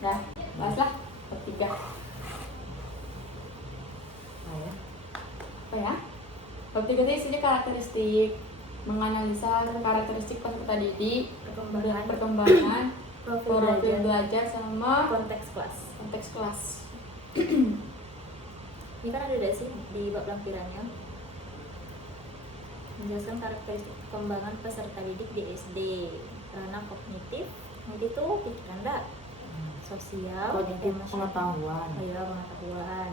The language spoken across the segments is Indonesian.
Nah, bahaslah bab 3. Apa ya? Bab 3 itu isinya karakteristik, menganalisa karakteristik peserta didik, perkembangan profil belajar sama konteks kelas. Ini kan ada sih di bab lampirannya, menjelaskan karakteristik perkembangan peserta didik di SD. Ranah kognitif, itu pikiran enggak? Sosial, pengetahuan. Pengetahuan.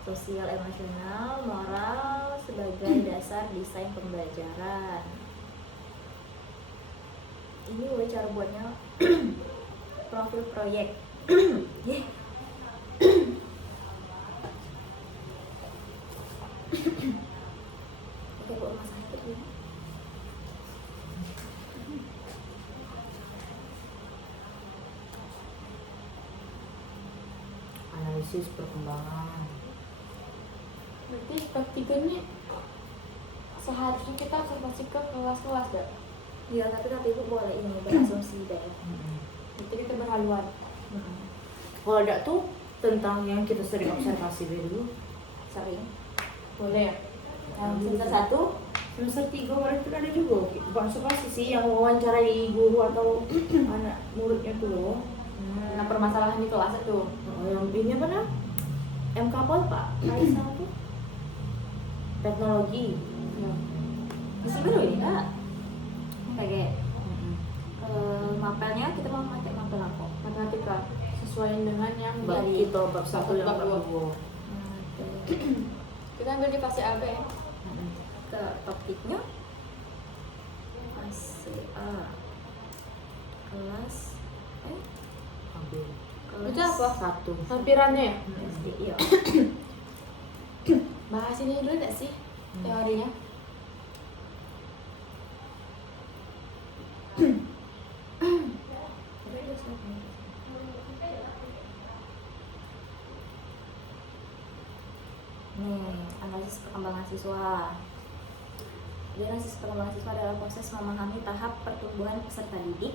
Sosial, emosional, moral sebagai dasar desain pembelajaran. Ini cara buatnya profil proyek. Oke, buat rumah sakit ya. Analisis perkembangan. Berarti bab 3 ini seharusnya kita observasi ke kelas-kelas, Mbak. Iya, tapi ibu boleh ini berasumsi deh. Jadi kita berhaluan. Kalau ada tuh tentang yang kita sering observasi dulu. Sering. Boleh ya? Semester 1, Semester 3 kemarin itu ada juga bukan observasi sih, yang wawancarai guru atau anak muridnya tuh loh. Nah, permasalahan di kelas itu. Yang ini apa nah? MKPOL Pak Kaisa tuh teknologi. Ya. masih baru ini enggak? Kayak mapelnya kita mau pakai mapel apa? Matematika sesuai dengan yang Bab dari kita bab 1 yang bab bab 2. 2. Kita ambil di fase AB ya. Ke topiknya fase A, kelas Itu apa? 1. Lampirannya ya? SD, iya. Bahas ini dulu nggak sih teorinya? Analisis perkembangan siswa. Jadi analisis perkembangan siswa adalah proses memahami tahap pertumbuhan peserta didik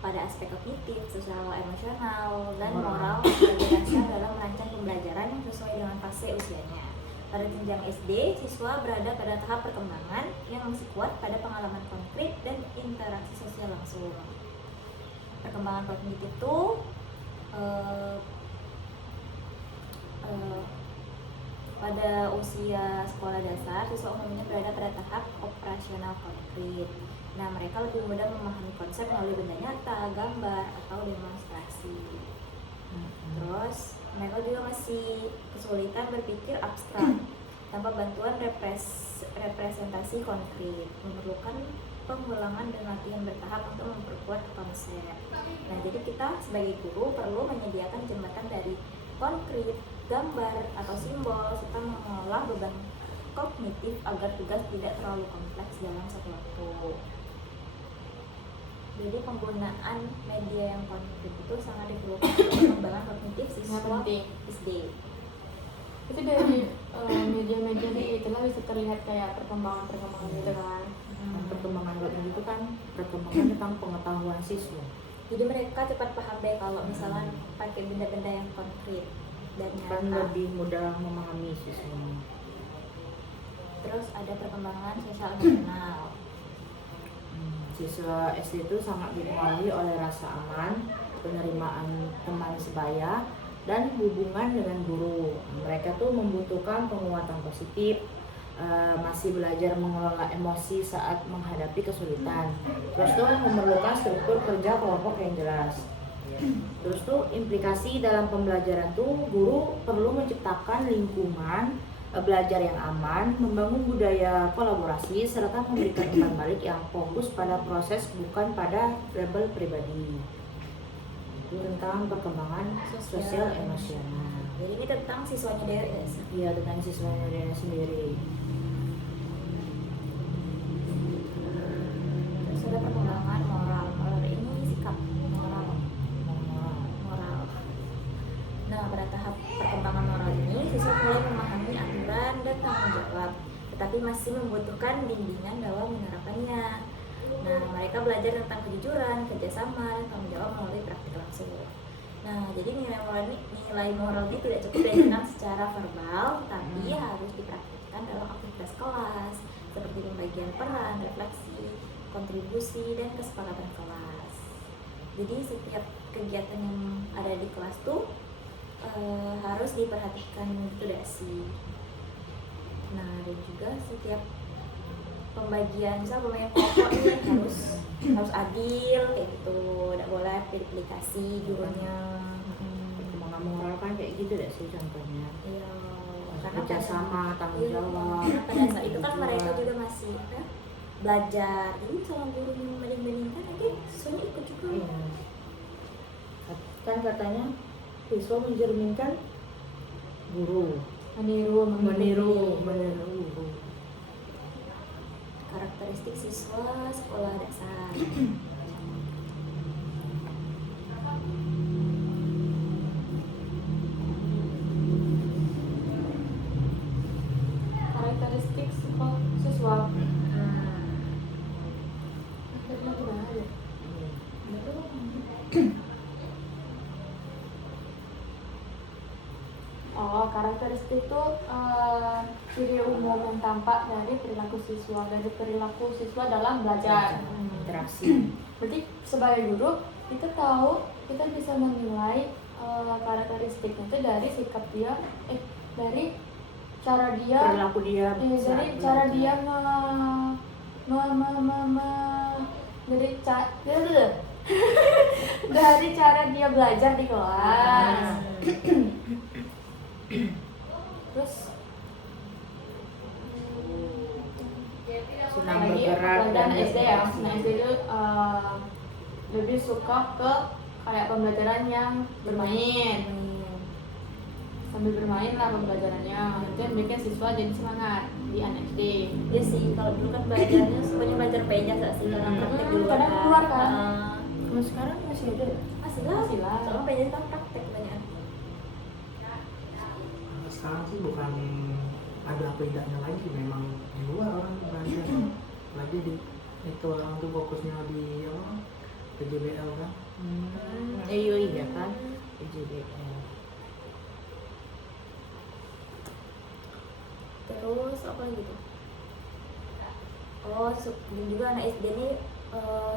pada aspek kognitif, sosial, emosional, dan moral sebagai dasar dalam merancang pembelajaran yang sesuai dengan fase usianya. Pada jenjang SD, siswa berada pada tahap perkembangan yang masih kuat pada pengalaman konkret dan interaksi sosial langsung. Perkembangan kognitif itu pada usia sekolah dasar, siswa umumnya berada pada tahap operasional konkret. Nah, mereka lebih mudah memahami konsep melalui benda nyata, gambar, atau demonstrasi. Terus, mereka juga masih kesulitan berpikir abstrak tanpa bantuan representasi konkret, memerlukan pengulangan dan latihan bertahap untuk memperkuat konsep. Nah, jadi kita sebagai guru perlu menyediakan jembatan dari konkret, gambar, atau simbol, serta mengolah beban kognitif agar tugas tidak terlalu kompleks dalam satu waktu. Jadi penggunaan media yang konkret itu sangat diperlukan untuk pengembangan kognitif siswa SD. Itu dari media-media itulah bisa terlihat kayak perkembangan gitu kan. Perkembangan web itu kan perkembangan tentang pengetahuan siswa. Jadi mereka cepat paham deh kalau misalnya pakai benda-benda yang konkret dan Kan nyata. lebih mudah memahami siswa. Terus ada perkembangan sosial emosional. Siswa SD itu sangat dipengaruhi oleh rasa aman, penerimaan teman sebaya, dan hubungan dengan guru. Mereka tuh membutuhkan penguatan positif, masih belajar mengelola emosi saat menghadapi kesulitan. Terus tuh memerlukan struktur kerja kelompok yang jelas. Terus tuh implikasi dalam pembelajaran tuh guru perlu menciptakan lingkungan belajar yang aman, membangun budaya kolaborasi, serta memberikan umpan balik yang fokus pada proses bukan pada label pribadi. Itu tentang perkembangan sosial emosional. Jadi ini tentang siswanya dari sih. Iya, tentang siswanya dia sendiri. Terus ada perkembangan moral. Moral ini sikap moral. Nah, pada tahap perkembangan moral ini siswa mulai memahami aturan dan tanggung jawab, tetapi masih membutuhkan bimbingan dalam menerapkannya. Nah, mereka belajar tentang kejujuran, kerjasama, dan tanggung jawab melalui praktik langsung. Nah, jadi nilai moral ini tidak cukup diajarkan secara verbal, tapi harus dipraktikkan dalam aktivitas kelas seperti pembagian peran, refleksi, kontribusi, dan kesepakatan kelas. Jadi setiap kegiatan yang ada di kelas tuh harus diperhatikan tidak sih. Nah, dan juga setiap pembagian, misal pembagian kelompok ini harus adil kayak gitu, tidak boleh pilih kasih gurunya. Moral kan kayak gitu deh sih contohnya. Iya, Kerjasama, tanggung jawab. karena pada saat itu kan mereka juga masih belajar, jadi sama gurunya membanding-bandingkan nanti siswanya ikut juga. Iya. Kan katanya siswa mencerminkan guru, meniru guru. Karakteristik siswa sekolah dasar. Karakteristik siswa. Akhirnya gimana ya? Oh, karakteristik itu ciri umum yang tampak dari perilaku siswa dalam belajar. Interaksi. Berarti sebagai guru kita tahu, kita bisa menilai karakteristiknya itu dari sikap dia, dari cara dia, Perilaku dia. dari cara dia dari cara dia belajar di kelas. Terus senang lagi bergerak dan SD ya, nah SD itu lebih suka ke kayak pembelajaran yang bermain, sambil bermain lah pembelajarannya, itu yang bikin siswa jadi semangat di anak SD. Iya sih, kalau dulu kan belajarnya semuanya belajar peja nggak sih, karena praktek dulu kadang keluar kan. Kalau sekarang masih ada ya? Masih Masih lah. soalnya peja kan praktek banyak. Sekarang sih bukan ada bedanya lagi, memang di luar orang belajar lagi di itu orang tuh fokusnya di apa PJBL kan. Iya kan, PJBL. Terus apa lagi tuh? Oh, dan juga anak SD ini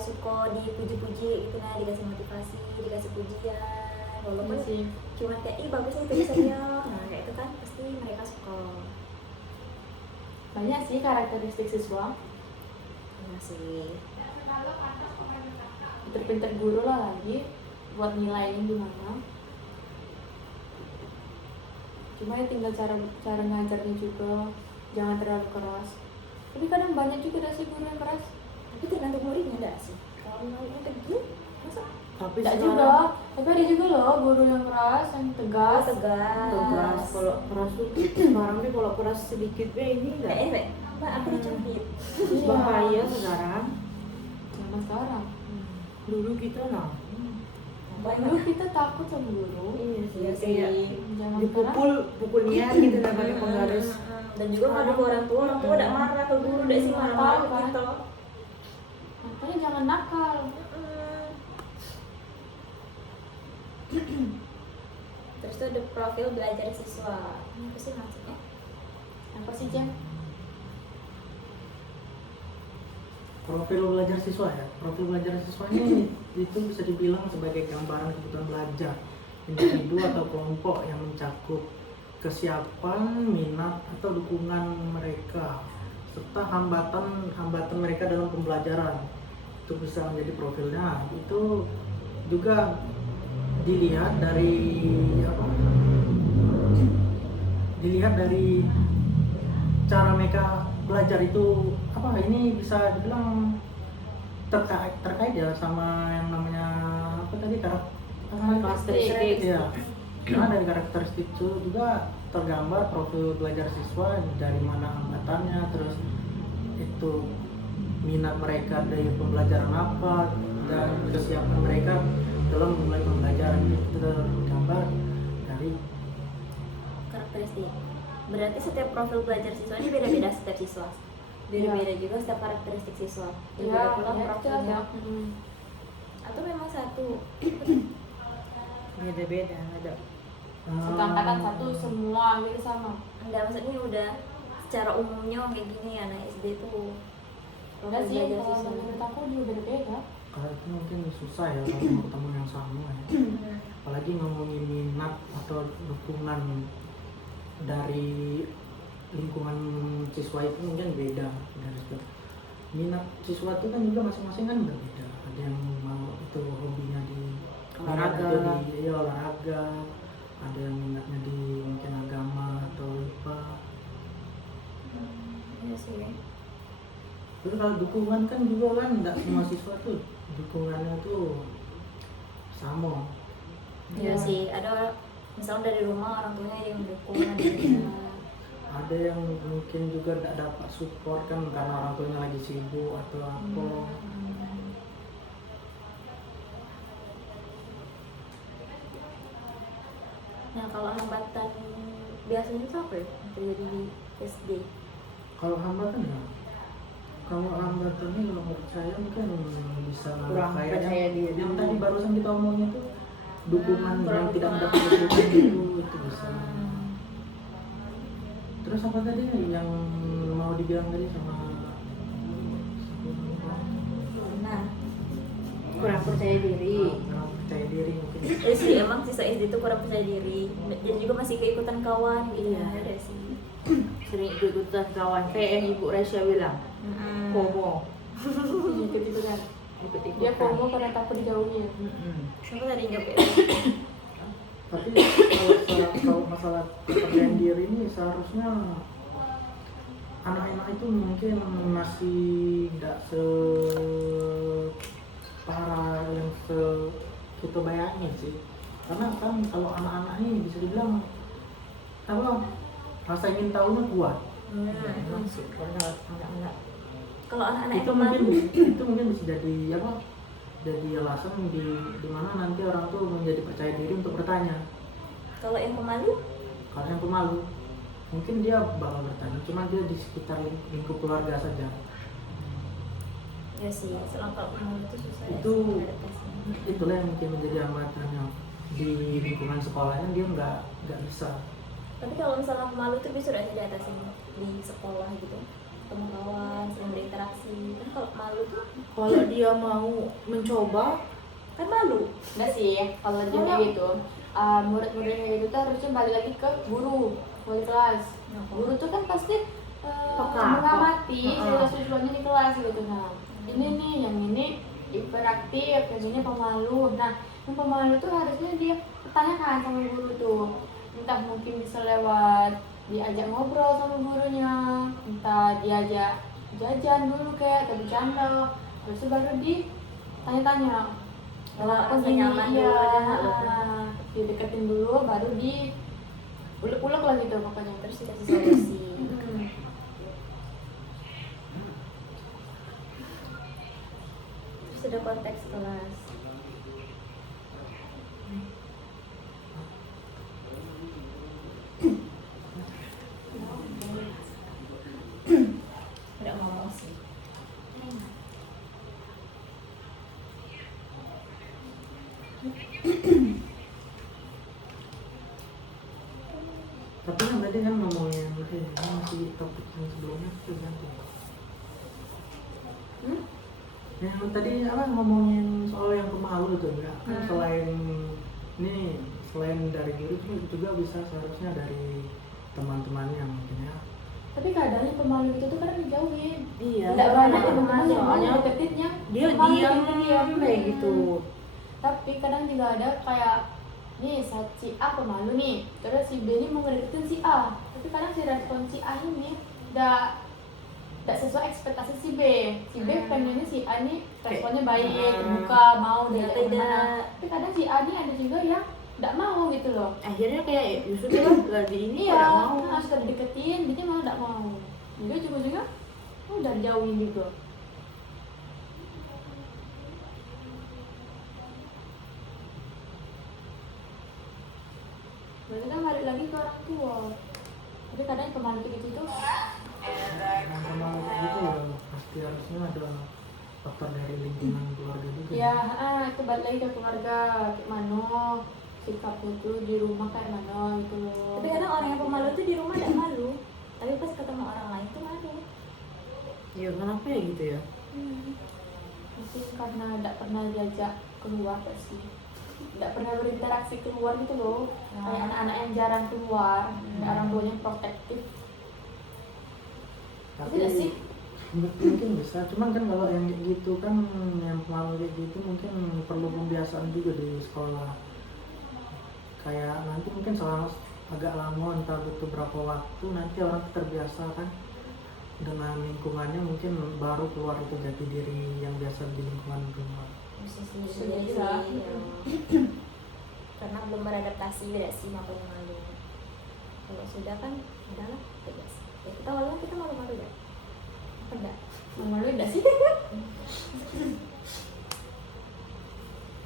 suka dipuji-puji gitu, nah dikasih motivasi, dikasih pujian, walaupun Masih cuma kayak ih bagus nih tulisannya, nah kayak itu kan pasti mereka suka. banyak sih karakteristik siswa. Iya sih. Pinter-pinter guru lah lagi buat nilainya gimana. Cuma ya tinggal cara ngajarnya juga, jangan terlalu keras. Tapi kadang banyak juga sih guru yang keras. Tapi tergantung muridnya enggak sih? Kalau muridnya kecil, masa Tapi Tidak sekarang juga, tapi ada juga loh guru yang keras, yang tegas. tegas. Kalau keras tuh sekarang nih kalau keras sedikit ini enggak Mbak, aku dicubit. Iya. bahaya sekarang. Zaman sekarang. Dulu kita Dulu kita takut sama guru. iya Iya sih, kayak Zaman sekarang dipukul-pukulnya gitu lah pakai penggaris. Dan juga ngadu ke orang tua udah marah ke guru, udah sih marah-marah ke Kan? kita. makanya jangan nakal. Terus tuh ada profil belajar siswa. Ini apa sih maksudnya? Apa sih Jem? Profil belajar siswa ya, profil belajar siswa ini itu bisa dibilang sebagai gambaran kebutuhan belajar individu atau kelompok yang mencakup kesiapan, minat atau dukungan mereka serta hambatan mereka dalam pembelajaran. Itu bisa menjadi profilnya. Itu juga dilihat dari cara mereka belajar itu ini bisa dibilang terkait ya sama yang namanya apa tadi Karakteristik. ya. Karena dari karakteristik itu juga tergambar profil belajar siswa, dari mana hambatannya, terus itu minat mereka dari pembelajaran apa, dan kesiapan mereka dalam memulai pembelajaran. Itu tergambar dari Karakteristik. Berarti setiap profil belajar siswa ini beda-beda setiap siswa. Beda-beda juga setiap karakteristik siswa. Iya, Beda pula itu profilnya. ada. Atau memang satu. Beda beda-beda ada. Satu angkatan satu semua gitu sama. Enggak, maksudnya udah secara umumnya kayak gini anak SD tuh. Enggak sih, Belajar kalau siswa. menurut aku dia beda-beda. Kalau itu mungkin susah ya kalau mau ketemu yang sama ya. Apalagi ngomongin minat atau dukungan dari lingkungan siswa itu mungkin beda dari situ. Minat siswa itu kan juga masing-masing kan udah beda. Ada yang mau itu hobinya di Olahraga. olahraga, ada yang minatnya di mungkin agama atau IPA. Iya sih. Terus kalau dukungan kan juga kan enggak semua siswa tuh dukungannya tuh sama. Iya sih, ada misalnya dari rumah orang tuanya yang mendukung, ada Ada yang mungkin juga tidak dapat support kan karena orang tuanya lagi sibuk atau apa. Nah, kalau hambatan biasanya itu apa ya yang terjadi di SD? Kalau hambatan ya, kalau hambatannya kalau menurut saya mungkin bisa Kurang kayak percaya diri. yang tadi barusan kita omongin itu dukungan kurang yang tidak dukungan. mendapat dukungan itu bisa. Terus apa tadi yang mau dibilang tadi sama Nah, Kurang percaya diri. kurang percaya diri mungkin. ya sih emang siswa SD itu kurang percaya diri dan juga masih keikutan kawan gitu. Iya. Ada sih. Sering ikut-ikutan kawan kayak yang Ibu Rasya bilang, FOMO. Ikut-ikutan. Ikut-ikutan. Dia FOMO karena takut dijauhin. Siapa tadi jawab ya? Tapi kalau masalah kepercayaan diri ini seharusnya anak-anak itu mungkin masih tidak separah yang kita bayangin sih. Karena kan kalau anak-anak ini bisa dibilang apa rasa ingin tahunya kuat. Memang sih kalau anak-anak Kalau anak-anak Itu yang mungkin pemalu, itu mungkin bisa jadi apa? Jadi alasan di mana nanti orang tuh menjadi percaya diri untuk bertanya. kalau yang pemalu, Kalau yang pemalu, mungkin dia bakal bertanya, cuma dia di sekitar lingkup keluarga saja. ya sih. Selama kalau pemalu itu susah ya Itu sih adaptasinya. itulah yang mungkin menjadi hambatannya di lingkungan sekolahnya dia nggak bisa. Tapi kalau misalnya pemalu itu bisa udah diatasin di sekolah gitu, ketemu kawan, sering berinteraksi. Kan kalau malu tuh kalau dia mau mencoba kan malu. Enggak sih, kalau dia kayak gitu, murid-murid kayak gitu tuh harusnya balik lagi ke guru, wali kelas. Guru tuh kan pasti Peka. mengamati Heeh. siswa-siswanya di kelas gitu. Nah, ini nih, yang ini hiperaktif, yang ini pemalu. Nah, yang pemalu tuh harusnya dia pertanyakan sama guru tuh. Entah mungkin bisa lewat diajak ngobrol sama gurunya, entah diajak jajan dulu kayak atau bercanda, terus baru ditanya-tanya. Rasa Gini, nyaman iya, dulu. dideketin dulu, baru di ulek-ulek lah gitu pokoknya. Terus dikasih solusi. Terus ada konteks kelas. Nggak ngomong sih. Tapi yang tadi kan ngomongin masih topik yang sebelumnya itu ganti. Yang tadi apa ngomongin soal yang pemalu itu enggak? Kan selain dari guru itu juga bisa seharusnya dari teman-temannya mungkin ya. Tapi kadang yang pemalu itu tuh kadang dijauhin. iya Tidak banyak teman-teman yang mau soalnya deketinnya. dia pemalu diam gitu, diam. kayak gitu. Tapi kadang juga ada kayak nih si A pemalu nih, terus si B ini mau ngedeketin si A. Tapi kadang si respon si A ini tidak sesuai ekspektasi si B. Si B pengennya si A ini responnya baik, terbuka, mau diajak Tidak. kemana. Tapi kadang si A ini ada juga yang tidak mau gitu loh. Akhirnya kayak Yusuf bilang lagi ini Iya, tidak mau. harus sudah dideketin, dia malah tidak mau. Juga juga udah jauhin juga. Berarti kan balik lagi ke orang tua. Tapi kadang pemalu gitu tuh Yang pemalu gitu ya pasti harusnya ada faktor dari lingkungan keluarga juga. ya itu balik lagi ke keluarga, kayak mano sikapnya tuh di rumah kayak mana gitu loh. Tapi kadang orang yang pemalu tuh di rumah tidak malu, tapi pas ketemu orang lain tuh malu. Ya kenapa ya gitu ya? Mungkin karena tidak pernah diajak keluar gak sih, tidak pernah berinteraksi keluar gitu loh. Kayak anak-anak yang jarang keluar, orang tuanya protektif. Tapi Tidak sih? mungkin bisa, cuman kan kalau yang kayak gitu kan, yang malu kayak gitu mungkin perlu pembiasaan juga di sekolah. Kayak nanti mungkin selama agak lama, entah butuh berapa waktu, nanti orang terbiasa kan dengan lingkungannya, mungkin baru keluar itu jati diri yang biasa di lingkungan rumah. Bisa sih, Bisa jadi juga. sih, ya. Karena belum beradaptasi tidak sih makanya malu. Kalau sudah kan udahlah bebas. Ya kita walaupun kita malu-malu ya. Apa enggak? Malu tidak sih?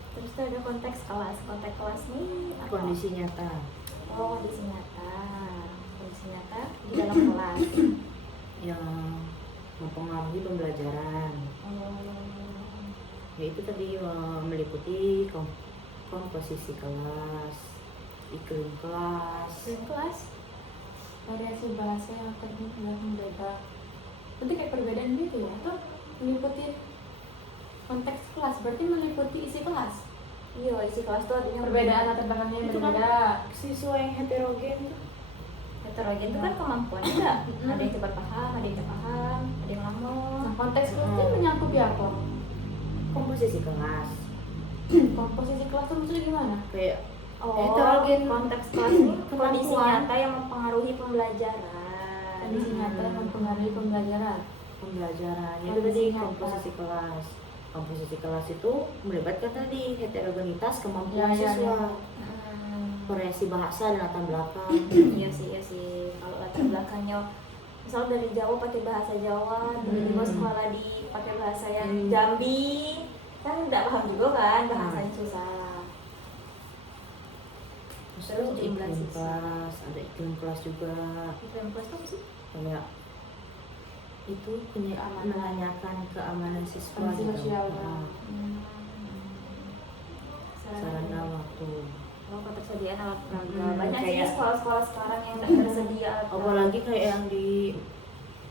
Terus tuh ada konteks kelas. Konteks kelas nih apa? Kondisi nyata. Oh, kondisi nyata. Kondisi nyata di dalam kelas. Yang mempengaruhi pembelajaran. Yaitu tadi meliputi komposisi kelas, iklim kelas, Dalam kelas. Variasi bahasa yang berbeda. Berarti kayak perbedaan gitu ya? Atau meliputi konteks kelas, berarti meliputi isi kelas. Iya, isi kelas tuh artinya Perbedaan latar belakangnya yang Itu kan berbeda. siswa yang heterogen tuh. heterogen itu kan kemampuannya enggak. Ada yang cepat paham, ada yang tidak paham, ada yang lama. Nah, konteks kelas itu menyangkut ya apa? Komposisi kelas Komposisi kelas itu maksudnya gimana? kayak Oh, heterogen. konteks kelas ini kondisi Kemampuan. nyata yang mempengaruhi pembelajaran. Kondisi nyata yang mempengaruhi pembelajaran. pembelajaran itu Kondisi tadi nyata. komposisi kelas. Komposisi kelas itu melibatkan tadi heterogenitas kemampuan Ya, ya, siswa, ya. variasi bahasa dan latar belakang. Iya sih, iya sih. Kalau latar belakangnya misal dari Jawa pakai bahasa Jawa, tiba-tiba sekolah di pakai bahasa yang Jambi, kan tidak paham juga kan, bahasanya susah. Terus jumlah iklim siswa. kelas, ada iklim kelas juga. Iklim kelas itu apa sih? Kayak itu Keamanan. menanyakan keamanan siswa Kondisi gitu. sosialnya. Sarana waktu. Oh, ketersediaan alat peraga. Hmm, Banyak sih kayak- sekolah-sekolah sekarang yang tidak tersedia alat peraga. Apalagi kayak yang di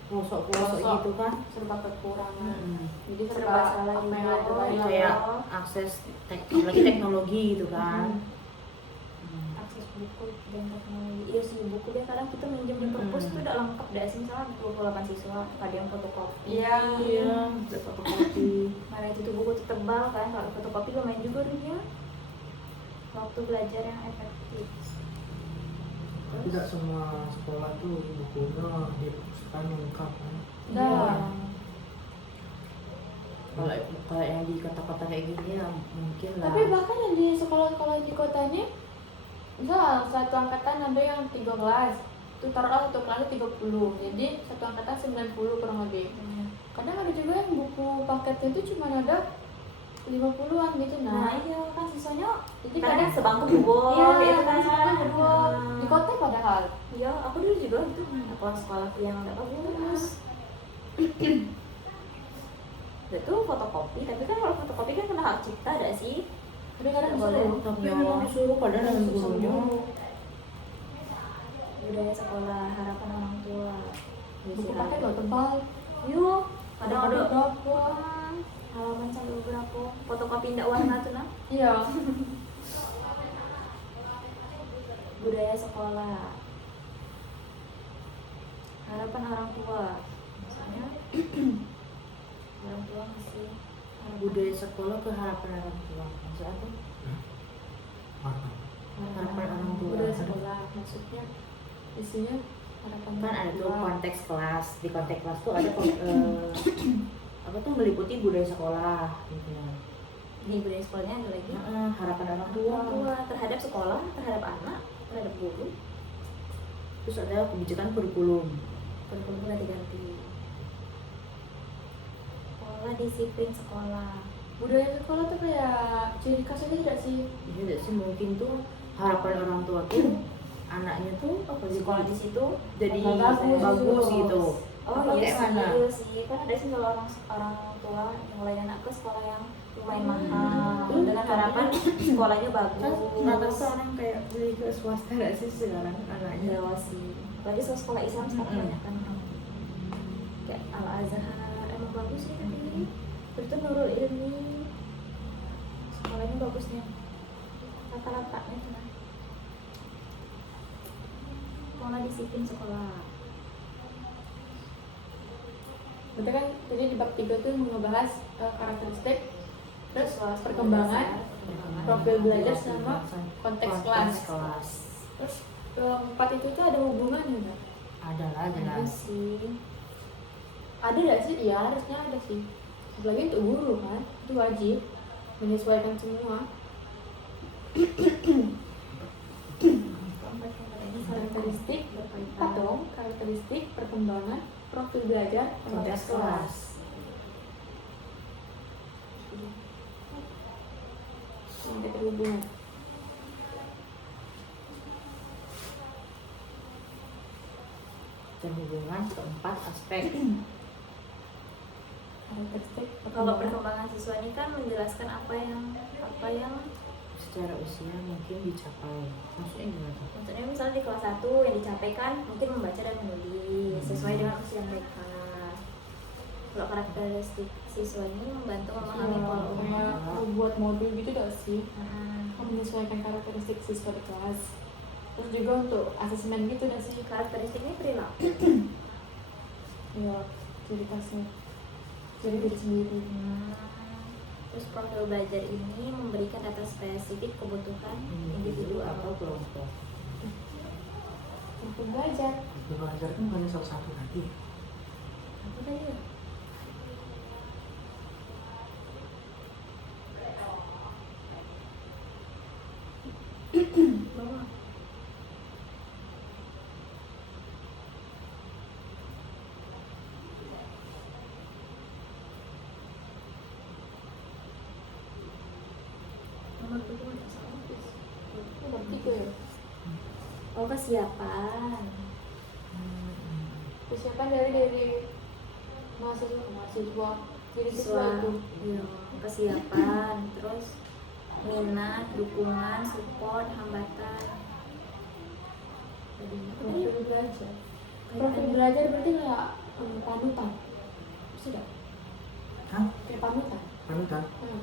pelosok-pelosok Pelosok. gitu kan. Serba kekurangan. Jadi Serba serba salah apa juga. yang ada banyak. Kayak akses apalagi teknologi gitu kan. Akses buku dan teknologi. Iya sih, buku dia kadang kita minjem di perpus tuh udah lengkap dah sih, misalnya 28 siswa, ada yang fotokopi. Iya. Iya, ada fotokopi. Mana itu tuh buku tuh tebal kan, kalau fotokopi lumayan juga dunia. Waktu belajar yang efektif. Tapi tidak semua sekolah tuh bukunya di perpustakaan lengkap kan. Nah, Kalau yang di kota-kota kayak gini ya mungkin lah. tapi bahkan yang di sekolah-sekolah di kotanya, misal satu angkatan ada yang 3 kelas, itu taruhlah satu kelasnya 30, jadi satu angkatan 90 kurang lebih. Kadang ada juga yang buku paketnya itu cuma ada 50-an gitu. Nah iya kan siswanya Jadi kadang kadang sebangku dua, iya, gitu kan. misalkan berdua di kota padahal. Iya, aku dulu juga gitu. Sekolah yang nggak bagus. Itu fotokopi, tapi kan kalau fotokopi kan kena hak cipta ada sih. Tapi kadang Nggak boleh. disuruh. Tapi memang disuruh padahal dengan gurunya. Budaya sekolah, harapan orang tua. Buku paket loh tebal. Yuk, kadang ada berapa? halaman sampai berapa? Fotokopi ndak warna tuh nah. Iya. Budaya sekolah, harapan orang tua. Misalnya orang tua masih Budaya sekolah ke harapan orang tua. Maksudnya apa? Mana? Harapan orang tua. Budaya sekolah maksudnya isinya harapan Kan ada tuh tua. konteks kelas. Di konteks kelas tuh ada apa tuh meliputi budaya sekolah gitu. di budaya sekolahnya ada lagi Harapan orang tua. orang tua terhadap sekolah, terhadap anak, terhadap guru. Terus ada kebijakan kurikulum. Kurikulum ganti-ganti. Pola disiplin sekolah. Budaya sekolah tuh kayak ciri khasnya tidak sih? Iya nggak sih, mungkin tuh harapan orang tua tuh anaknya tuh apa sih, Sekolah di situ jadi Bagus. bagus gitu. oh Apa iya kayak sih, mana? iya sih, kan ada sih kalau orang tua yang lain anak ke sekolah yang lumayan mahal dengan harapan sekolahnya bagus. Kan rata-rata orang kayak beli ke swasta nggak sih sekarang anaknya? Iya sih, apalagi sekolah Islam sekarang banyak kan kayak Al Azhar emang bagus sih tapi itu Nurul Ilmi sekolahnya bagusnya rata-ratanya tuh sekolah disiplin sekolah. Berarti kan tadi di bab 3 tuh ngebahas karakteristik, terus Sekolah perkembangan, dasar, profil belajar sama konteks kelas. kelas. Terus 4 itu tuh ada hubungannya nggak? Ada lah ada jelas. sih. Ada nggak sih? Iya harusnya ada sih. Apalagi untuk guru kan, itu wajib menyesuaikan semua. Keempat ini Karakteristik, berkaitan dong, karakteristik, perkembangan, profil belajar, Konteks kelas. Sampai terhubungan. Dan hubungan keempat aspek. Karakteristik, kalau perkembangan siswa ini kan menjelaskan apa yang Secara usia mungkin dicapai. Maksudnya gimana? maksudnya misalnya di kelas 1 yang dicapai kan mungkin membaca dan menulis sesuai dengan usia mereka. Kalau karakteristik siswa ini membantu memahami pola umum. kayak buat modul gitu gak sih? Nah, Menyesuaikan karakteristik siswa di kelas. Terus juga untuk asesmen gitu gak sih? karakteristiknya perilaku. Ya, ciri khasnya, ciri diri sendiri. Terus profil belajar ini memberikan data spesifik kebutuhan individu atau atau kelompok. Untuk belajar. Belajar kan hanya salah satu tadi. apa tadi ya? Bawah. Nomor kedua ada salah. Oh, berarti ke Oh, kesiapan. persiapan dari mahasiswa jadi siswa itu. Iya, kesiapan, terus minat, dukungan, support, hambatan. Profil belajar. Profil belajar berarti kayak panutan. Sudah. Hah? Kayak panutan. Panutan. Hmm.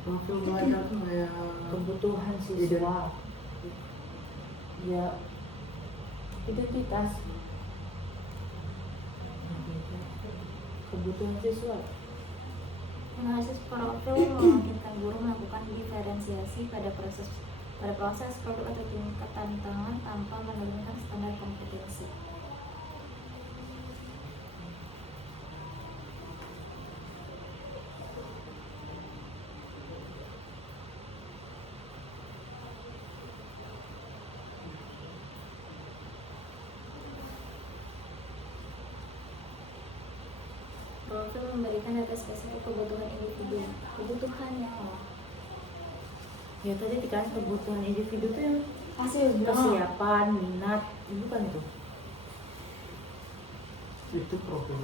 Profil belajar tuh kayak Kebutuhan siswa. Ya, Identitas. kebutuhan siswa. Analisis profil memungkinkan guru melakukan diferensiasi pada proses produk atau tingkat tantangan tanpa menurunkan standar kompetensi. Profil memberikan data spesifik kebutuhan individu. Kebutuhannya Ya tadi dikasih kebutuhan individu tuh yang Hasil kesiapan, minat, bukan itu. itu profil.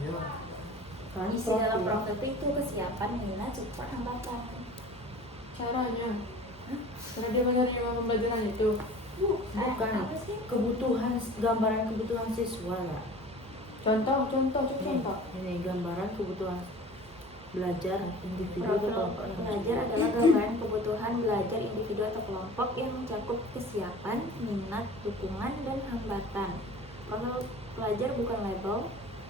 Iya. Kan isi dalam profil itu kesiapan, minat, support, hambatan. caranya. Karena dia menerima pembelajaran itu. Bukan Apa sih? kebutuhan, gambaran kebutuhan siswa ya. Contoh. Ini gambaran kebutuhan belajar individu atau Profil kelompok. belajar adalah gambaran kebutuhan belajar individu atau kelompok yang mencakup kesiapan, minat, dukungan, dan hambatan. Profil pelajar bukan label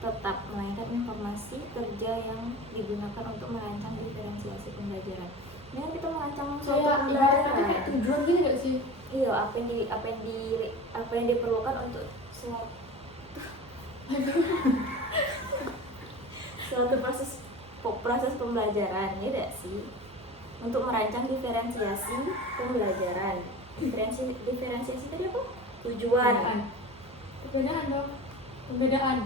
tetap, melainkan informasi kerja yang digunakan untuk merancang diferensiasi pembelajaran. Ini kan kita merancang suatu Kayak ibaratnya kayak pembelajaran. tujuan gitu gak sih? Iya, apa yang diperlukan untuk suatu proses pembelajaran, ya tidak sih? Untuk merancang diferensiasi pembelajaran. Diferensiasi tadi apa? Tujuan. Perbedaan dong. Membedakan.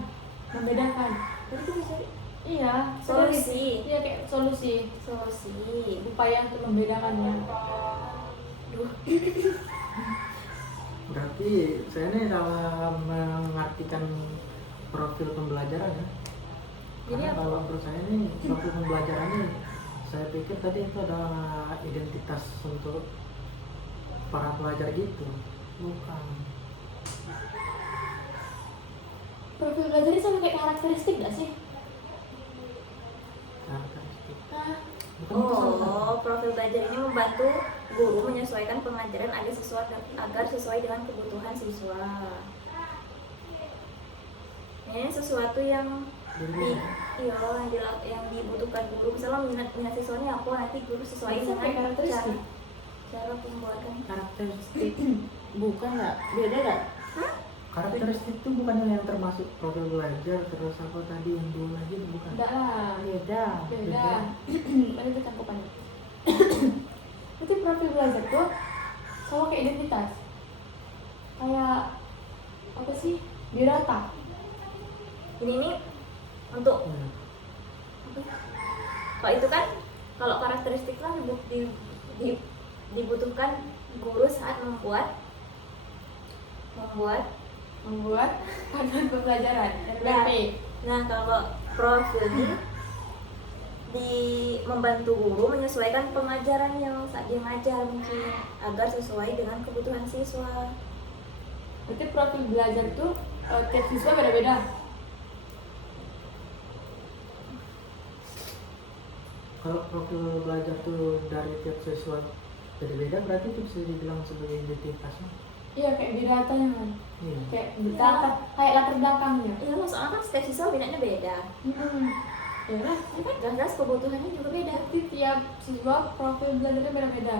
Tadi kita cari Iya. solusi. Iya kayak solusi. Upaya untuk membedakannya. Berarti saya ini salah mengartikan profil pembelajaran ya. Jadi Karena apa? kalau menurut saya nih profil pembelajaran ini, saya pikir tadi itu adalah identitas untuk para pelajar gitu. Bukan. Profil belajar ini sama kayak karakteristik gak sih? Karakteristik. Nah, Bukan itu sama. Oh, profil belajar ini membantu guru menyesuaikan pengajaran agar sesuai dengan kebutuhan siswa. Ini sesuatu yang yang dibutuhkan guru. Misalnya minat siswanya apa, nanti guru sesuaiin Sama kayak dengan karakteristik. cara pembuatan. Karakteristik bukan nggak? Beda nggak? Karakteristik itu bukannya yang termasuk profil belajar terus apa tadi yang dua lagi itu bukan? enggak lah. Beda. Beda. Ada itu cangkupannya. Itu profil belajar tuh sama kayak identitas. Kayak apa sih? Biodata. Ini nih untuk Ya. kalau itu kan kalau karakteristik kan dibutuhkan guru saat membuat panduan pembelajaran RPP. Nah, kalau profil ini membantu guru menyesuaikan pengajaran yang saat dia ngajar mungkin agar sesuai dengan kebutuhan siswa. Berarti profil belajar tuh tiap siswa beda-beda. Kalau profil belajar tuh dari tiap siswa beda-beda, berarti itu bisa dibilang sebagai identitasnya. Iya kayak biodata kan. Iya. Kayak kayak latar belakangnya. Ya, soalnya kan setiap siswa minatnya beda. Ya lah, Jelas kebutuhannya juga beda. berarti tiap siswa profil belajarnya beda-beda.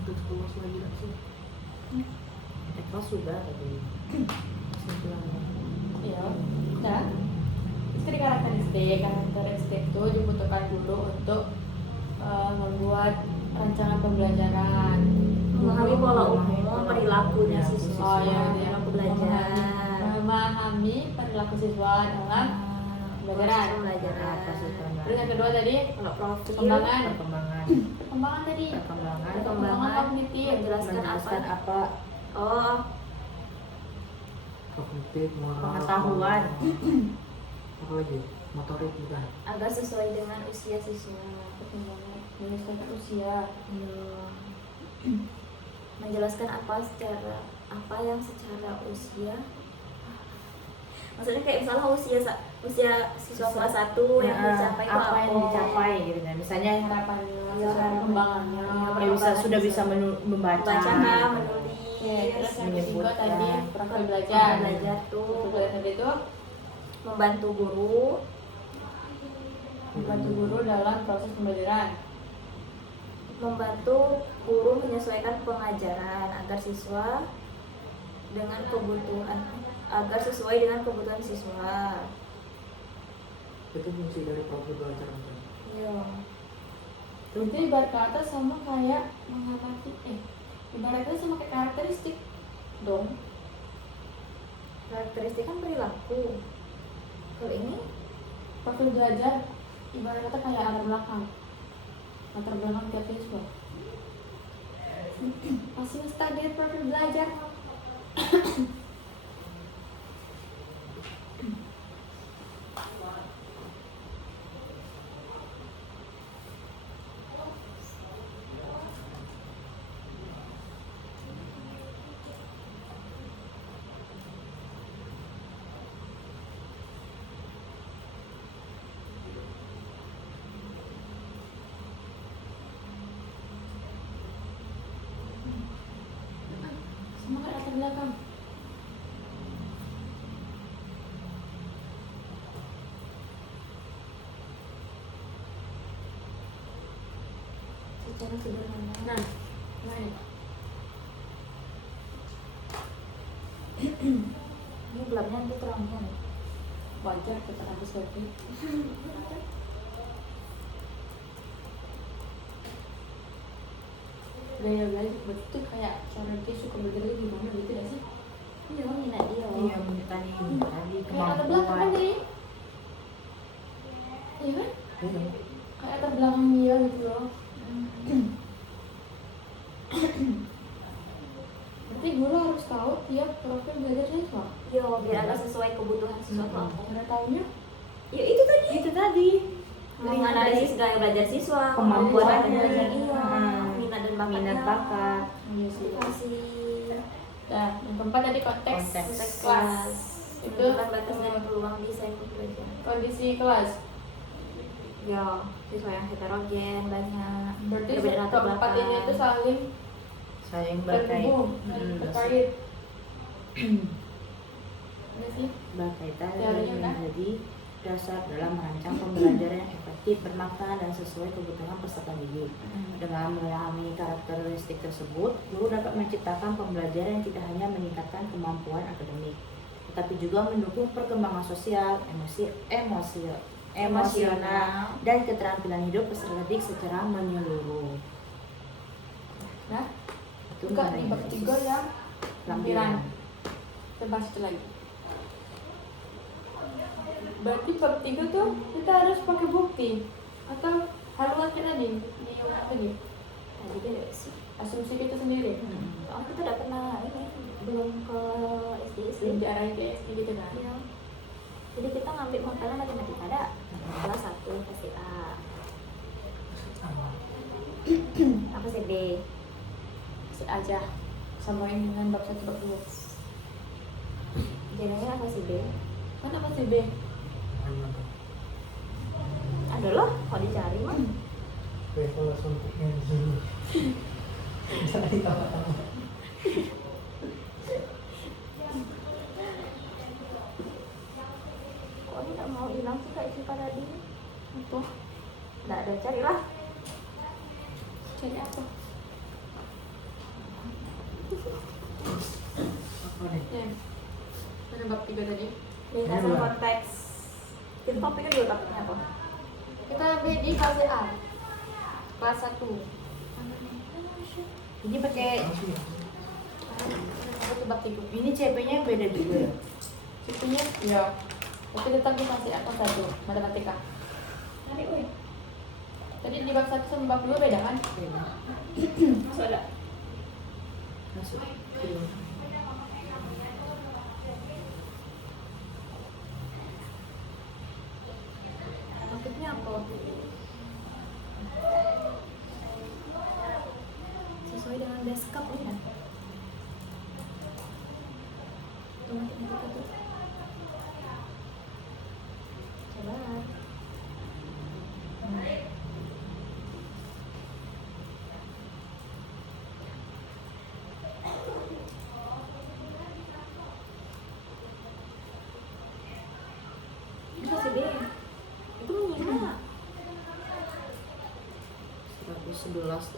Untuk kelas lagi nggak sih? Kelas sudah tadi. Kesimpulannya. Iya, udah. Istri karakteristik itu dibutuhkan dulu untuk membuat rancangan pembelajaran. Memahami pola umum Memahami perilakunya perilaku siswa, Oh iya, perilaku belajar. Memahami perilaku siswa dalam pembelajaran. Pembelajaran. Terus yang kedua tadi Kalau profil perkembangan. Perkembangan. Perkembangan tadi. Perkembangan kognitif. menjelaskan apa? Oh, Kognitif, moral, Pengetahuan. apa lagi? Motorik bukan? agar sesuai dengan usia siswa. Perkembangan menyesuaikan usia. Iya. Menjelaskan apa yang secara usia. Maksudnya kayak misalnya usia siswa kelas 1 yang dicapai itu apa yang dicapai gitu kan. Misalnya Harapannya, Iya, perkembangannya. ya sudah bisa membaca. menulis. Oke, terus yang ketiga menyebutkan. tadi profil belajar. Belajar tuh Profil belajar tadi itu membantu guru membantu guru dalam proses pembelajaran. membantu guru menyesuaikan pengajaran agar sesuai dengan kebutuhan siswa. Itu fungsi dari profil belajar bukan? Iya. Itu ibarat kata sama kayak mengamati, ibaratnya sama kayak karakteristik dong. Karakteristik kan perilaku. Kalau ini Profil belajar ibarat kata kayak latar belakang tiap siswa. Masih study profil belajar. Sama kayak latar belakang. secara sederhana. Nah, ini. Ini gelapnya nanti terangnya nih. Wajar kita habis lagi. Gaya belajar betul kayak cara dia suka belajar itu gimana gitu gak sih? Iya, minat dia. Iya, tadi Kayak latar belakang kan kemampuan. jadi. Iya kan? Iya. Kayak latar belakang dia gitu loh. Berarti guru harus tahu tiap profil belajar siswa. Yo, biar agak sesuai kebutuhan siswa tuh apa. Cara tahunya? Ya itu tadi. Itu tadi. Menganalisis gaya belajar siswa, Kemampuannya. belajar iya, Hmm. minat dan bakatnya. Minat bakat. Iya sih. Kasih Nah, yang keempat tadi konteks, Konteks kelas. Itu menentukan batas dan peluang desain pembelajaran. kondisi kelas. Ya, siswa yang heterogen banyak. Berarti berbeda latar keempat belakang. ini itu saling Saling berkait. terhubung, saling terkait. Iya sih. Berkaitan Teorinya dan kan? menjadi dasar dalam merancang pembelajaran yang efektif, bermakna dan sesuai kebutuhan peserta didik. Dengan memahami karakteristik tersebut, guru dapat menciptakan pembelajaran yang tidak hanya meningkatkan kemampuan akademik, tetapi juga mendukung perkembangan sosial, emosional, dan keterampilan hidup peserta didik secara menyeluruh. Nah, Itu juga di mengenai bab 3 yang lampiran. Kita bahas itu lagi. Berarti bab 3 tuh kita harus pakai bukti atau haluan kita tadi di tadi Tadi beda sih. asumsi kita sendiri. Soalnya kita udah pernah ini belum ke SD. Belum diarahin ke SD gitu kan. Iya. Jadi kita ngambil makanan matematika ada kelas 1 pasti A. Apa sih B? Si aja samain dengan bab 1 bab 2. Jadinya apa sih B? Kan apa sih B? Ada loh, kalau dicari mah. Kalau suntiknya di sini. Bisa ditambah-tambah. Kok tidak mau hilang sih kayak kita tadi? Apa? Nggak ada, carilah. Cari apa? Apa nih? Ya. Mana bab 3 tadi? Lintasan Ini, Mbak. konteks. Kita topiknya dulu topiknya apa? Kita ambil di kelas A. Kelas 1. Ini pakai Itu bab 3. ini CP-nya beda juga ya. Cutinya ya. Tapi tetap di kelas A kelas 1 matematika. Tadi, woi. Tadi di bab 1 sama bab 2 beda kan? Beda. Masuk ada. Masuk. Topiknya apa? Sesuai dengan beskap ini kan? Matematika tuh. Coba. Itu sih deh. Itu menghina. 111.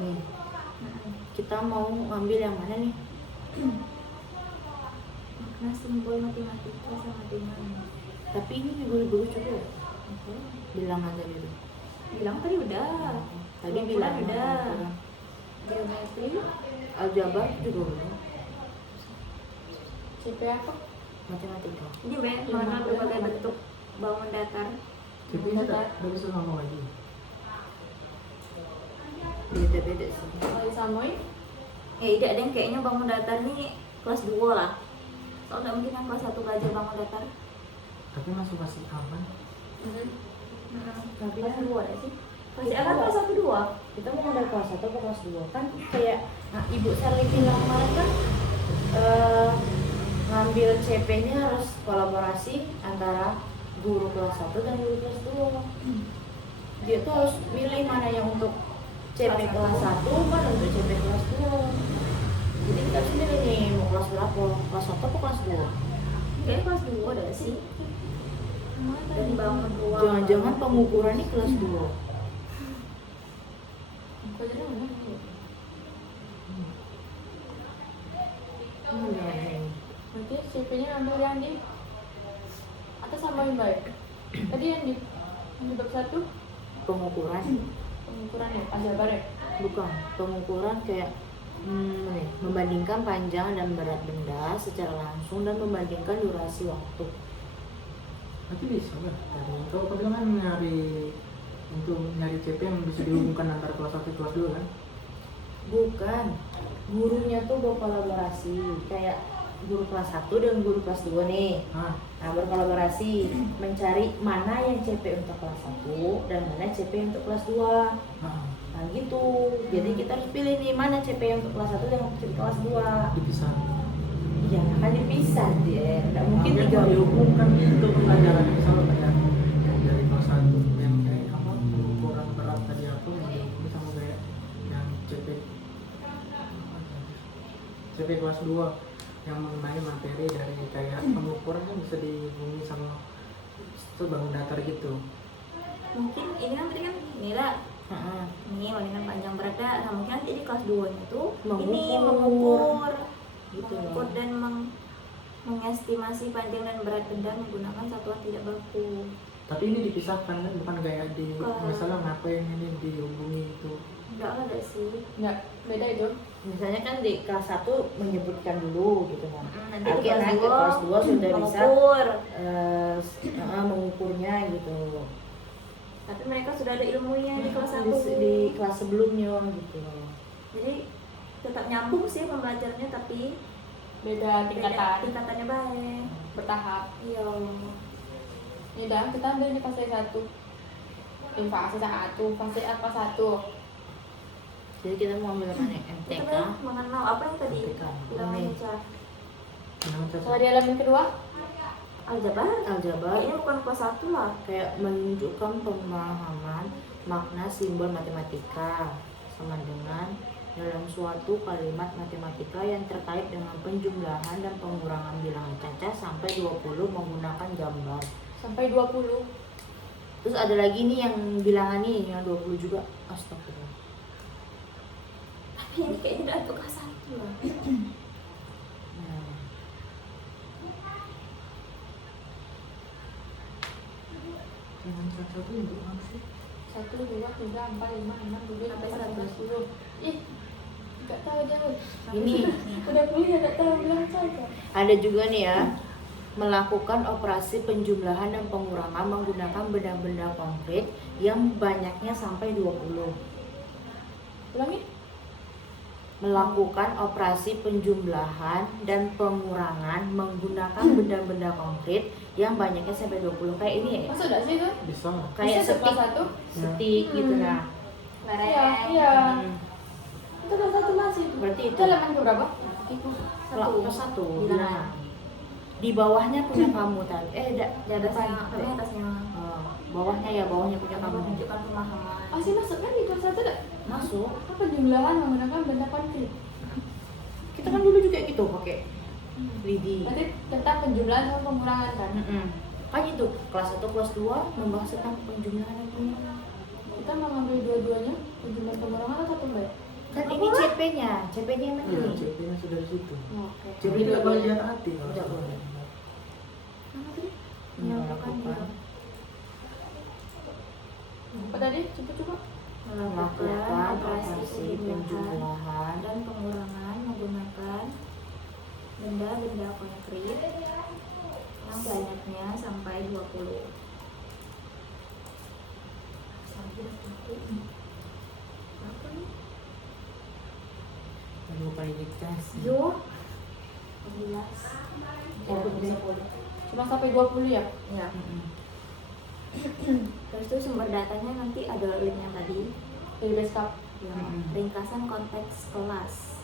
Nih, kita mau ngambil yang mana nih? Makna simbol matematika sama dengan Tapi ini juga bagus juga. Bilangan tadi itu. bilang tadi udah. Tadi Kumpulan bilangan udah. kumpulan. Geometri. Aljabar juga udah. CP apa? Matematika. Ini mana berbagai bentuk bangun datar. Tapi ini tak bisa sama lagi. Beda-beda sih. Kalau disamain Tidak ada yang kayaknya bangun datar nih kelas 2 lah. Soalnya mungkin yang kelas 1 belajar bangun datar. Tapi masih aman. Tapi Kelas kan 2 ada sih. Kelas A kan kelas 1 2. kita mau dari kelas 1 ke kelas 2 kan kayak Ibu Sally bilang kemarin kan ngambil CP-nya harus kolaborasi antara guru kelas 1 dan guru kelas 2. Dia tuh harus milih mana yang untuk CP kelas 1 mana untuk CP kelas 2. Jadi kita harus milih nih mau kelas berapa, kelas 1 atau kelas 2. Kayaknya kelas 2 ada sih. Dan bangun 2. Jangan-jangan pengukuran ini kelas 2. aku aja mana sih? Mana ini? Berarti CP-nya ambil yang di atas sama yang baik. Tadi yang di bab 1 Pengukuran pengukuran ya, aljabar ya. bukan pengukuran kayak nih, membandingkan panjang dan berat benda secara langsung dan membandingkan durasi waktu. Nanti bisa kan? Tadi kau bilang kan untuk nyari CP yang bisa dihubungkan antara kelas 1 kelas 2 kan? Bukan, gurunya tuh berkolaborasi kayak guru kelas 1 dan guru kelas 2 nih. Ah, Nah, berkolaborasi mencari mana yang CP untuk kelas 1 dan mana CP untuk kelas 2. ah, Nah, gitu. Jadi kita harus pilih nih mana CP untuk kelas 1 dan untuk kelas 2. dipisah. Iya, kan dipisah dia. Tidak mungkin Tapi tiga yang dihubungkan itu pembelajaran misalnya kayak yang dari kelas 1 yang kayak apa pengukuran berat tadi aku yang dihubungi sama kayak yang CP kelas 2 yang mengenai materi dari kayak pengukuran kan bisa dihubungi sama itu bangun datar gitu. Mungkin ini kan tadi kan nilai Heeh. ini bandingkan panjang beratnya. Nah mungkin nanti di kelas 2 nya tuh ini Mengukur. mengukur Gitu mengukur loh. dan mengestimasi panjang dan berat benda menggunakan satuan tidak baku. Tapi ini dipisahkan kan, bukan kayak di misalnya ngapain ini dihubungi itu. Enggak ada sih. Enggak, beda itu. Misalnya kan di kelas 1 menyebutkan dulu gitu kan. Nanti di Oke, kelas nah, ke 2 kelas 2 sudah bisa mengukur. mengukurnya gitu. Tapi mereka sudah ada ilmunya di kelas 1. Di kelas sebelumnya gitu. Jadi tetap nyambung sih pembelajarannya tapi Beda tingkatan, tingkatannya baik. bertahap. Iya. Ini dah kita ambil di fase 1. Di fase 1, fase apa 1? Jadi kita mau ambil mana? Kita MTK. kan mengenal apa yang tadi MTK. bilang Ini. Ica. Kalau di elemen kedua, Aljabar. Aljabar Kayaknya bukan kelas 1 lah. kayak menunjukkan pemahaman makna simbol matematika sama dengan dalam suatu kalimat matematika yang terkait dengan penjumlahan dan pengurangan bilangan cacat sampai 20 menggunakan gambar. sampai 20. Terus ada lagi nih yang bilangan nih yang 20 juga. Astagfirullah. Tapi ini kayaknya udah untuk kelas 1 lah. Nah, Dengan cacat itu untuk apa sih? 1, 2, 3, 4, 5, 6, 7, Sampai 8, 100. 10. Ih, nggak tahu dia. ini Udah kuliah nggak tahu bilang saja. ada juga nih ya, melakukan operasi penjumlahan dan pengurangan menggunakan benda-benda konkret yang banyaknya sampai 20. Ulangi. Melakukan operasi penjumlahan dan pengurangan menggunakan benda-benda konkret yang banyaknya sampai 20. Kayak ini ya, Masuk nggak sih itu? Bisa lah. kayak Bisa setik, kelas 1? setik gitu nah. Iya, iya. Hmm, Itu kelas 1 masih. Berarti itu Itu elemen ke berapa? Itu. kelas 1 Bilangan. bilangan. Di bawahnya punya kamu tadi. Di atasnya, tapi atasnya bawahnya ya, bawahnya punya kamu. menunjukkan pemahaman. Masih masuk kan di kelas 1 nggak? Masuk. Apa jumlahan menggunakan benda konkret? Kita kan dulu juga gitu pakai Lidi. Berarti tentang penjumlahan sama pengurangan kan? Kan itu kelas 1 kelas 2 membahas tentang penjumlahan dan pengurangan. Kita mau ngambil dua-duanya, penjumlahan pengurangan atau satu baik? Kan ini CP-nya yang mana Iya, ini? CP-nya sudah di situ. Oke. CP tidak boleh lihat hati. Tidak boleh. Apa tadi? Melakukan Apa tadi? Coba-coba. melakukan operasi penjumlahan dan pengurangan menggunakan benda-benda konkret yang banyaknya sampai 20. Sampai 20. Apa nih? yang paling diktas. Yo. 11. Cuma sampai 20 ya? Ya. Terus itu sumber datanya nanti ada linknya tadi. Dari beskap. Ya, ringkasan konteks kelas.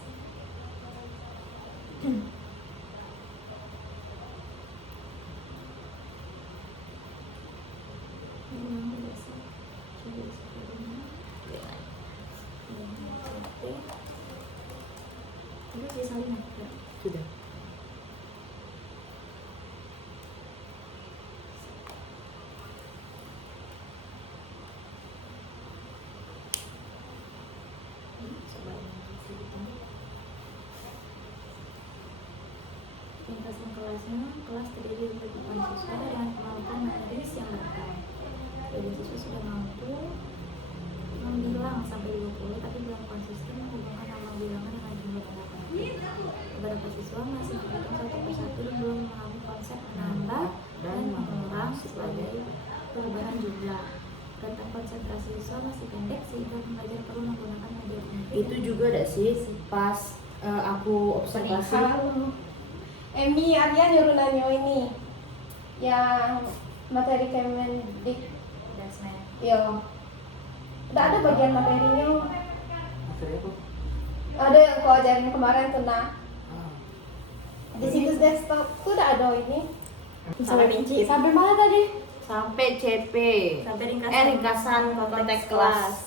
Ini sih saling ya. Sudah. Ringkasan kelasnya, kelas terdiri dari ribuan siswa dengan kemampuan menulis yang beragam. Jadi siswa sudah mampu membilang sampai 20 tapi belum konsisten menghubungkan nama bilangan dengan jumlah tanda kutip. Beberapa siswa masih berhitung satu persatu dan belum memahami konsep menambah dan mengurang sebagai perubahan jumlah. Rentang konsentrasi siswa masih pendek sehingga pembelajar perlu menggunakan media konkret. Itu juga ada sih pas aku observasi. Emi Arya nyuruh nanyo ini yang materi Kemendik. Dasmen. Yo, tidak ada bagian materinya. Materi apa? Ada yang kau ajarin kemarin tuh nah. Ah. Di situs desktop tuh udah ada ini. Sampai pinci. Sampai mana tadi? Sampai CP. Sampai ringkasan konteks kelas.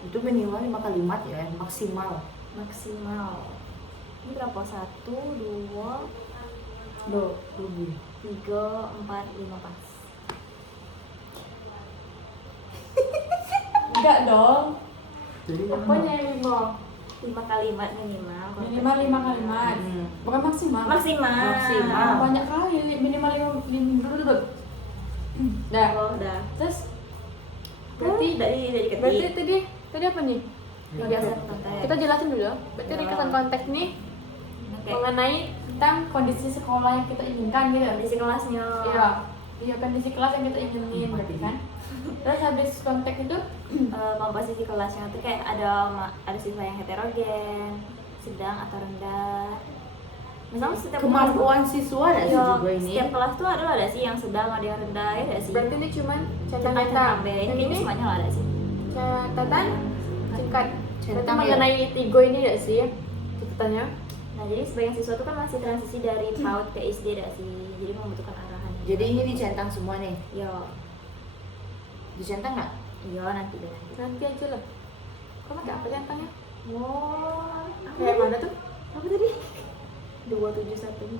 Itu minimal 5 kalimat ya, maksimal. Maksimal. Ini berapa? 1, 2, 3, 4, 5 pas. Enggak dong. Jadi Apanya yang lima? 5 kalimat minimal. Minimal 5 kalimat. Bukan maksimal. Maksimal. Maksimal. Banyak kali minimal 5 dulu. Dah. Oh, udah. Terus berarti dari berarti ketik. tadi apa nih? Ringkasan konteks. Kita jelasin dulu. Berarti ringkasan konteks nih Oke. mengenai tentang kondisi sekolah yang kita inginkan gitu. Kondisi kelasnya. Iya. Iya, kondisi kelas yang kita inginin berarti kan. Terus habis konteks itu Komposisi kelasnya tuh kayak ada siswa yang heterogen, sedang atau rendah. Misalnya setiap Kemampuan siswa ada sih Iya, juga ini. setiap kelas tuh ada sih yang sedang, ada yang rendah, ya ada sih. berarti ini cuman Centang catatan. ini Yang ini semuanya ada sih. catatan singkat. Berarti Centang ya. mengenai tigo ini ya sih catatannya. Nah, jadi sebagian siswa tuh kan masih transisi dari PAUD ke SD ada sih. Jadi membutuhkan arahan. Jadi ini dicentang semua nih. Yo, Dicentang nggak? yo nanti deh. Nanti aja lah. Kok pakai apa centangnya? Wow, Kayak mana tuh? apa tadi? 271.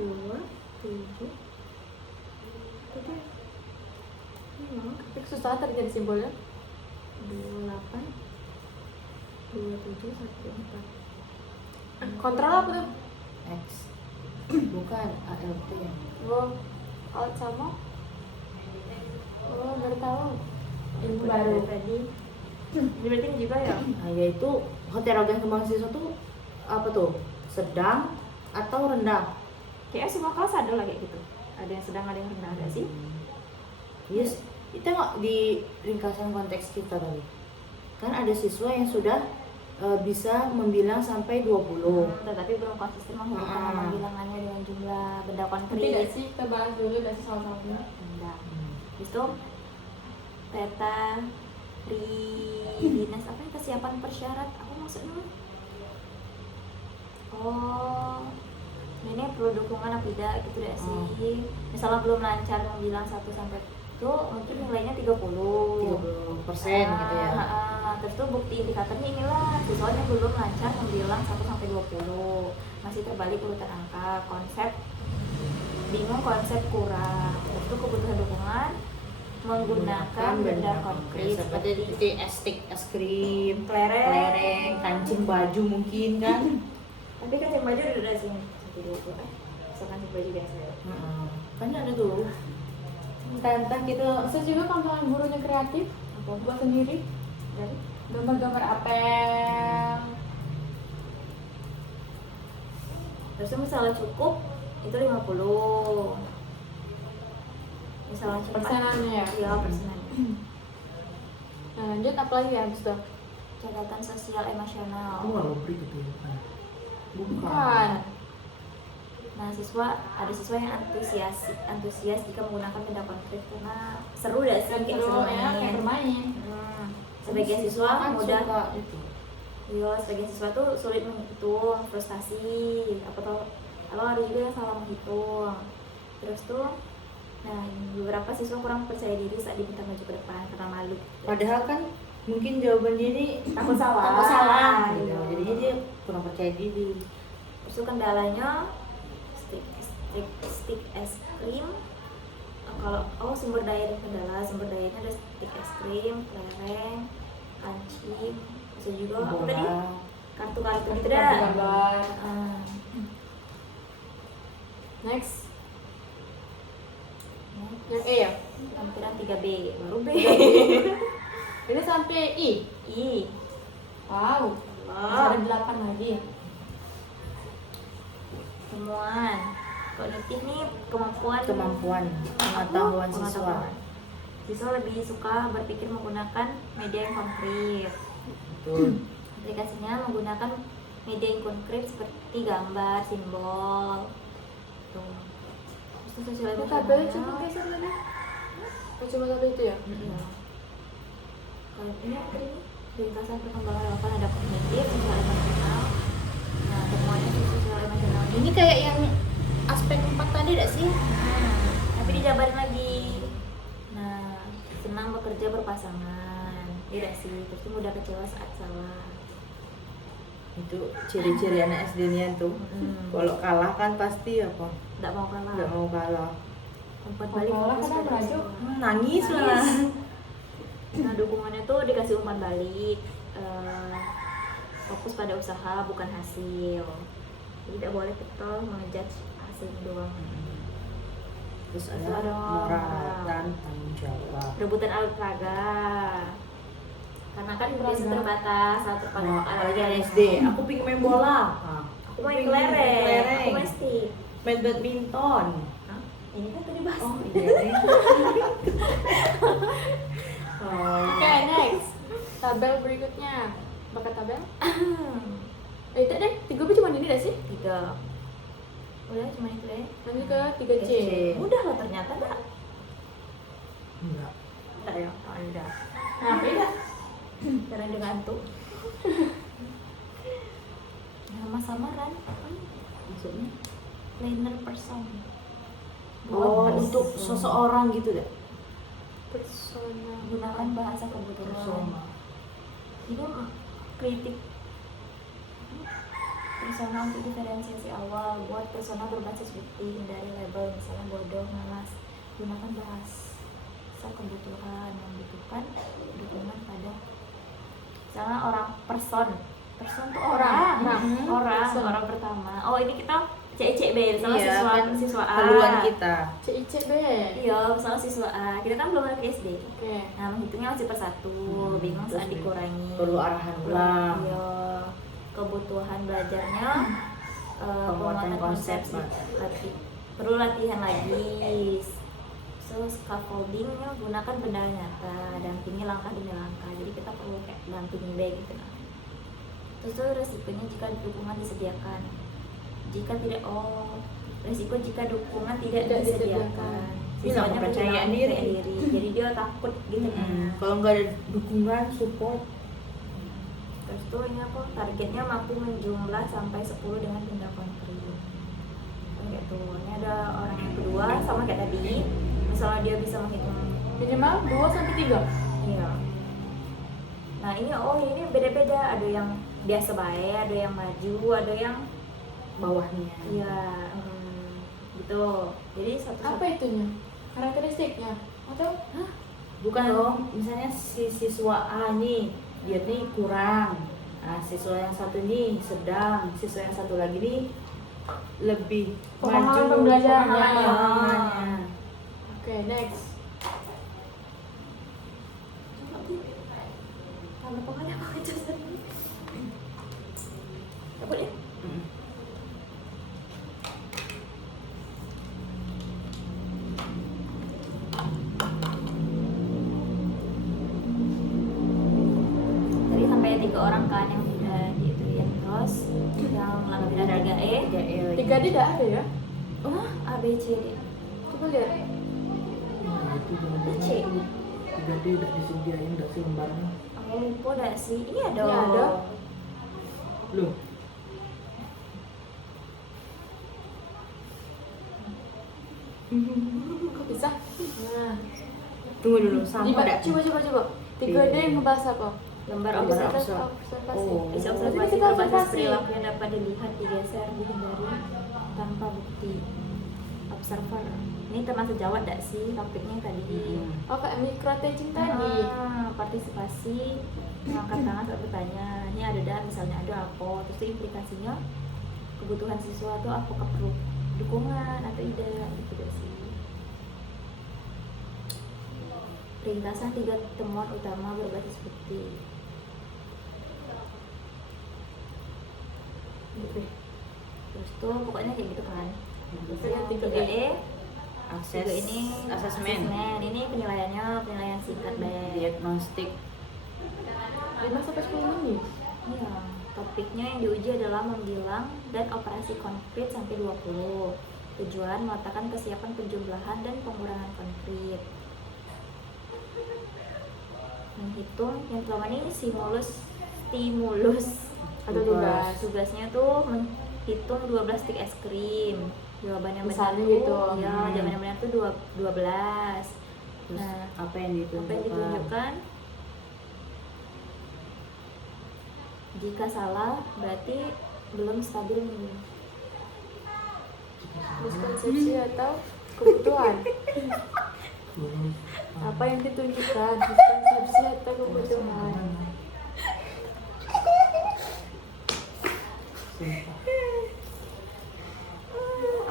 27. Tadi. Tapi susah tadi jadi simbolnya. 28. 2714. Kontrol apa tuh? X. Bukan ALT. Oh, alt sama. Oh, baru tahu. Ilmu baru. Tadi. Ini berarti ini juga ya? Nah, yaitu heterogen kemampuan siswa tuh apa tuh? Sedang atau rendah? Kayaknya semua kelas ada lah kayak gitu. Ada yang sedang, ada yang rendah, ada sih. Yes, kita nggak di ringkasan konteks kita tadi. Kan ada siswa yang sudah bisa membilang sampai 20. Tetapi belum konsisten menghubungkan nama bilangannya dengan jumlah benda Nanti konkret. nggak sih kita bahas dulu dari salah-satunya. Benda. Itu peta dinas apa ya, kesiapan persyarat apa maksudnya? Oh, ini perlu dukungan apa tidak gitu deh sih. Misalnya belum lancar membilang 1 sampai itu mungkin nilainya 30%. 30% gitu ya. Terus tuh bukti indikatornya inilah siswanya belum lancar membilang 1 sampai 20, masih terbalik urutan angka, konsep bingung, konsep kurang. Terus tuh kebutuhan dukungan menggunakan benda konkret seperti stick es krim, kelereng. kancing baju mungkin kan. Tapi kan yang baju udah sih sampai 20 kan. Misalkan baju biasa ya. Kan ada tuh. Entah kita, saya juga kalau gurunya kreatif, Apa? buat sendiri, Dari gambar-gambar apel. terus tuh misalnya cukup itu 50. Misalnya cepat Persenannya ya? Iya, persenannya. Nah lanjut apa lagi ya habis itu? Catatan sosial emosional. Itu nggak lobrik gitu bukan? Bukan. Nah, ada siswa yang antusias jika menggunakan benda konkret karena seru ya sih, kayak seru ya, kayak bermain. Sebagian siswa kan mudah, suka itu. iya, sebagian siswa tuh sulit menghitung, frustasi, apa ada juga yang salah menghitung. Terus tuh, nah beberapa siswa kurang percaya diri saat diminta maju ke depan karena malu. Padahal kan mungkin jawaban dia ini Takut salah. takut salah gitu. Iya. Jadinya dia kurang percaya diri. Terus tuh kendalanya stick es krim. Kalau sumber daya dan kendala, sumber dayanya ada stick es krim, kelereng, kancing, bisa juga apa tadi? Bola, kartu-kartu gitu Kartu dah. gambar. Ah. Next. Yang E ya? Lampiran 3B, baru B. Ini sampai I. I. Wow. Masih ada 8 lagi. Temuan kognitif nih kemampuan pengetahuan siswa. pengetahuan. Siswa lebih suka berpikir menggunakan media yang konkret. Betul. Aplikasinya menggunakan media yang konkret seperti gambar, simbol. Tuh. Terus sosial Ini tabelnya emosional. coba geser tadi. Oh, cuma tabel itu ya? Iya. Kalau ini apa ini? Ringkasan perkembangan relevan ada kognitif, sosial emosional. Nah, temuannya di sosial emosional ini. Ini kayak yang aspek 4 tadi gak sih? Tapi dijabarin lagi. Nah, senang bekerja berpasangan. Tidak sih, terus tuh mudah kecewa saat salah. Itu ciri-ciri anak SD-nya tuh. Kalau kalah kan pasti apa? Tidak mau kalah. Nggak mau kalah. Umpat Mau balik kalah fokus kadang pada merajuk. usaha. Nangis malah. Nah, dukungannya tuh dikasih umpan balik. Fokus pada usaha bukan hasil. Jadi tidak boleh ketol ngejudge hasil doang. Terus Terus ada ada moral dan tanggung jawab. Rebutan alat peraga. Karena kan biasa terbatas alat peraga. Nah, apalagi anak SD, aku pingin main bola. Nah, Aku main kelereng. Aku main stick. main badminton. Hah? Ini kan tadi bahas. Oh iya. Oh, Oke, next. Tabel berikutnya. Bakat tabel? Itu deh, 3B cuma ini deh sih. 3. Udah cuma itu deh. Lanjut ke 3C. Udah lah ternyata enggak. Enggak. Enggak ya. Oh, udah. Nah, beda. Karena dia ngantuk. Nama samaran maksudnya? planner person. Oh, Buat untuk seseorang gitu deh. Persona. gunakan bahasa kebutuhan. Ini kritik persona untuk diferensiasi awal. Buat persona berbasis bukti, hindari label misalnya bodoh, malas. Gunakan bahasa kebutuhan yang membutuhkan dukungan pada misalnya orang person tuh orang Person. orang pertama. Oh, ini kita CICB misalnya Iya, siswa kan siswa A. haluan kita. CICB. Iya, misalnya siswa A. Kita kan belum lagi SD. Oke. Nah, menghitungnya masih per satu, bingung Terus saat dikurangi. perlu arahan ulang. Iya. Kebutuhan belajarnya Penguatan konsep, perlu latihan lagi. So, scaffoldingnya gunakan benda nyata, dampingi langkah demi langkah. Jadi kita perlu kayak dampingi baik gitu. Nah. Terus tuh resikonya jika dukungan disediakan. Jika tidak, resiko jika dukungan tidak Tidak disediakan. disediakan. Hilang Siswanya kepercayaan kehilangan diri. Jadi dia takut gitu kan. Kalau nggak ada dukungan, support. Terus tuh ini apa? Targetnya mampu menjumlah sampai 10 dengan benda konkret. Kayak tuh. Ini ada orang yang kedua sama kayak tadi. Misalnya dia bisa menghitung. Minimal 2 sampai 3. Iya. Nah ini beda-beda. Ada yang biasa baik, ada yang maju, ada yang Bawahnya. iya gitu. Jadi satu Apa itunya? Karakteristiknya? Atau Bukan dong, misalnya si siswa A nih, dia nih kurang. Nah, siswa yang satu nih sedang, siswa yang satu lagi nih lebih Pemahaman maju pembelajarannya. pemahamannya. Oke, next. Kalau pokoknya apa aja sih? Dapat ya? Tadi sampai 3 orang kan yang sudah diituin. Terus yang lampiran 3E. 3D tidak ada ya? Oh, A, B, C, D. Coba lihat. Nah, itu jangan C. jadi udah disediain udah sih lembarnya. Aku lupa dah sih. Ini ada. Ini ada. Loh, Kok bisa? Nah. Tunggu dulu, sama Coba, enggak? coba. 3D ngebahas apa? Lembar Lembar observasi. Observasi. Oh. Bisa Berarti observasi kita berbasis observasi. perilaku yang dapat dilihat, digeser, dihindari tanpa bukti. Observer. Ini teman sejawat gak sih topiknya tadi? Oh, kayak micro teaching tadi. Partisipasi, mengangkat tangan saat bertanya. Ini ada dan misalnya ada apa, terus itu implikasinya kebutuhan siswa itu apakah perlu dukungan atau tidak gitu sih. Ringkasan 3 temuan utama berbasis bukti. Terus tuh pokoknya kayak gitu kan. Terus yang 3E Akses juga ini asesmen, ini penilaian singkat deh. diagnostik. 5-10 menit. Iya, topiknya yang diuji adalah membilang dan operasi konkret sampai 20. Tujuan meletakkan kesiapan penjumlahan dan pengurangan konkret. Menghitung yang pertama ini stimulus Atau tugas. tugasnya tuh menghitung 12 stik es krim. Jawaban yang benar Misalnya tuh gitu. jawaban yang benar tuh 12. Terus Nah, apa yang apa yang ditunjukkan? Jika salah berarti belum stabil nih. Miskonsepsi atau kebutuhan. Belum. Apa yang ditunjukkan? Miskonsepsi atau kebutuhan. Sumpah.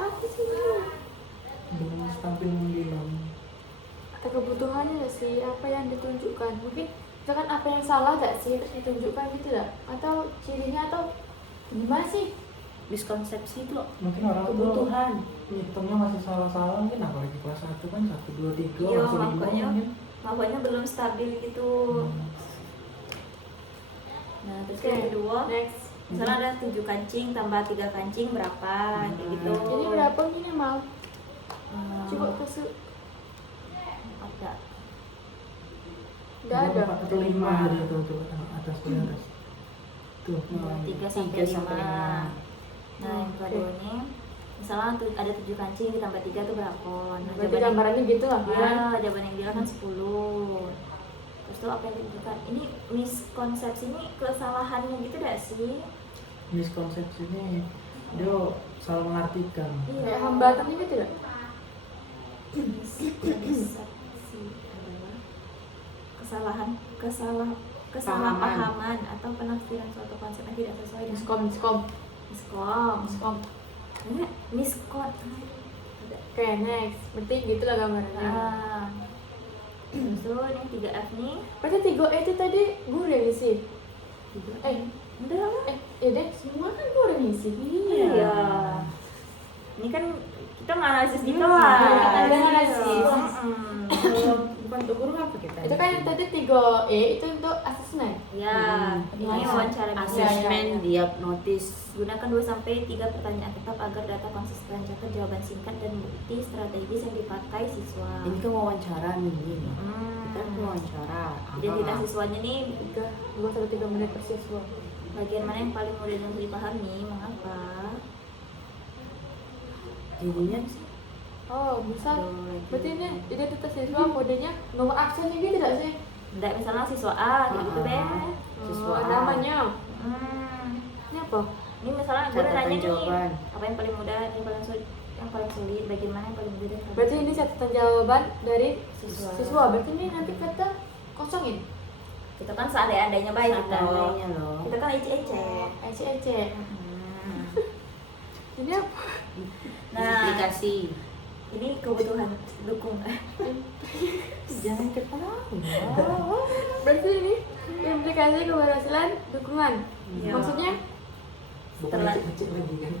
Apa sih? Belum stabil membilang. Atau kebutuhannya nggak sih? Apa yang ditunjukkan? Mungkin misalkan apa yang salah nggak sih terus ditunjukkan gitu nggak? Atau cirinya atau gimana sih? miskonsepsi itu Mungkin orang tuh kebutuhan. ngitungnya masih salah-salah mungkin, apalagi kelas 1 kan 1, 2, 3 Iya, langsung makanya. bingung mungkin. Makanya belum stabil gitu. Nah, terus yang kedua, Next. misalnya ada 7 kancing tambah 3 kancing berapa kayak gitu. Ini berapa minimal? Coba kasih. Ada. Nggak ada. 4 atau 5 dari itu atas ke atas. Tuh. 3 sampai 5. Nah, yang kedua ini misalnya ada 7 kancing ditambah 3 itu berapa? Nah, Berarti gambarannya gitu lah kan? ya, jawaban yang bilang kan 10. Terus tuh apa yang ditunjukkan? Ini miskonsepsi ini kesalahannya gitu gak sih? Miskonsepsi ini dia salah mengartikan. Kayak hambatannya gitu nggak? Miskonsepsi adalah kesalahpahaman atau penafsiran suatu konsep yang tidak sesuai dengan Miskom. miskom. Miskon. Oke, next. Berarti gitu lah gambarannya. Nah, terus tuh ini 3F nih. Berarti 3E itu tadi guru yang ngisi? Udah lah. Ya deh, semua kan guru yang ngisi. Iya. Ini kan kita nganalisis di Iya, kelas. kita ada analisis. Bukan untuk guru apa kita? Itu kan yang tadi 3E itu untuk asesmen. Ya, ini wawancara asesmen diagnotis. Gunakan 2 sampai 3 pertanyaan tetap agar data konsisten. Catat jawaban singkat dan bukti strategis yang dipakai siswa. Ini kan wawancara nih. Kita kan wawancara. Identitas siswanya nih 2-3 menit per siswa. bagian mana yang paling mudah dan dipahami, mengapa? Jadinya sih. Oh, bisa. Berarti ini identitas siswa kodenya nomor absennya gitu tidak sih? Enggak, misalnya siswa A kayak gitu deh. Siswa A. Namanya. Ini apa? Ini misalnya gue Catatan nanya nih, jawaban. apa yang paling mudah, yang paling sulit, bagian mana yang paling mudah dan paling Berarti sulit? ini catatan jawaban dari Siswa. siswa. Berarti ini nanti kita kosongin. Kita kan seandainya baik kita. Seandainya loh. Kita kan ece-ece. Ece. Ini apa? Nah, Aplikasi. ini kebutuhan dukung. Jangan ketawa. Berarti ini implikasi keberhasilan dukungan. Ya. Maksudnya Bukan Setelah- kecil lagi kan.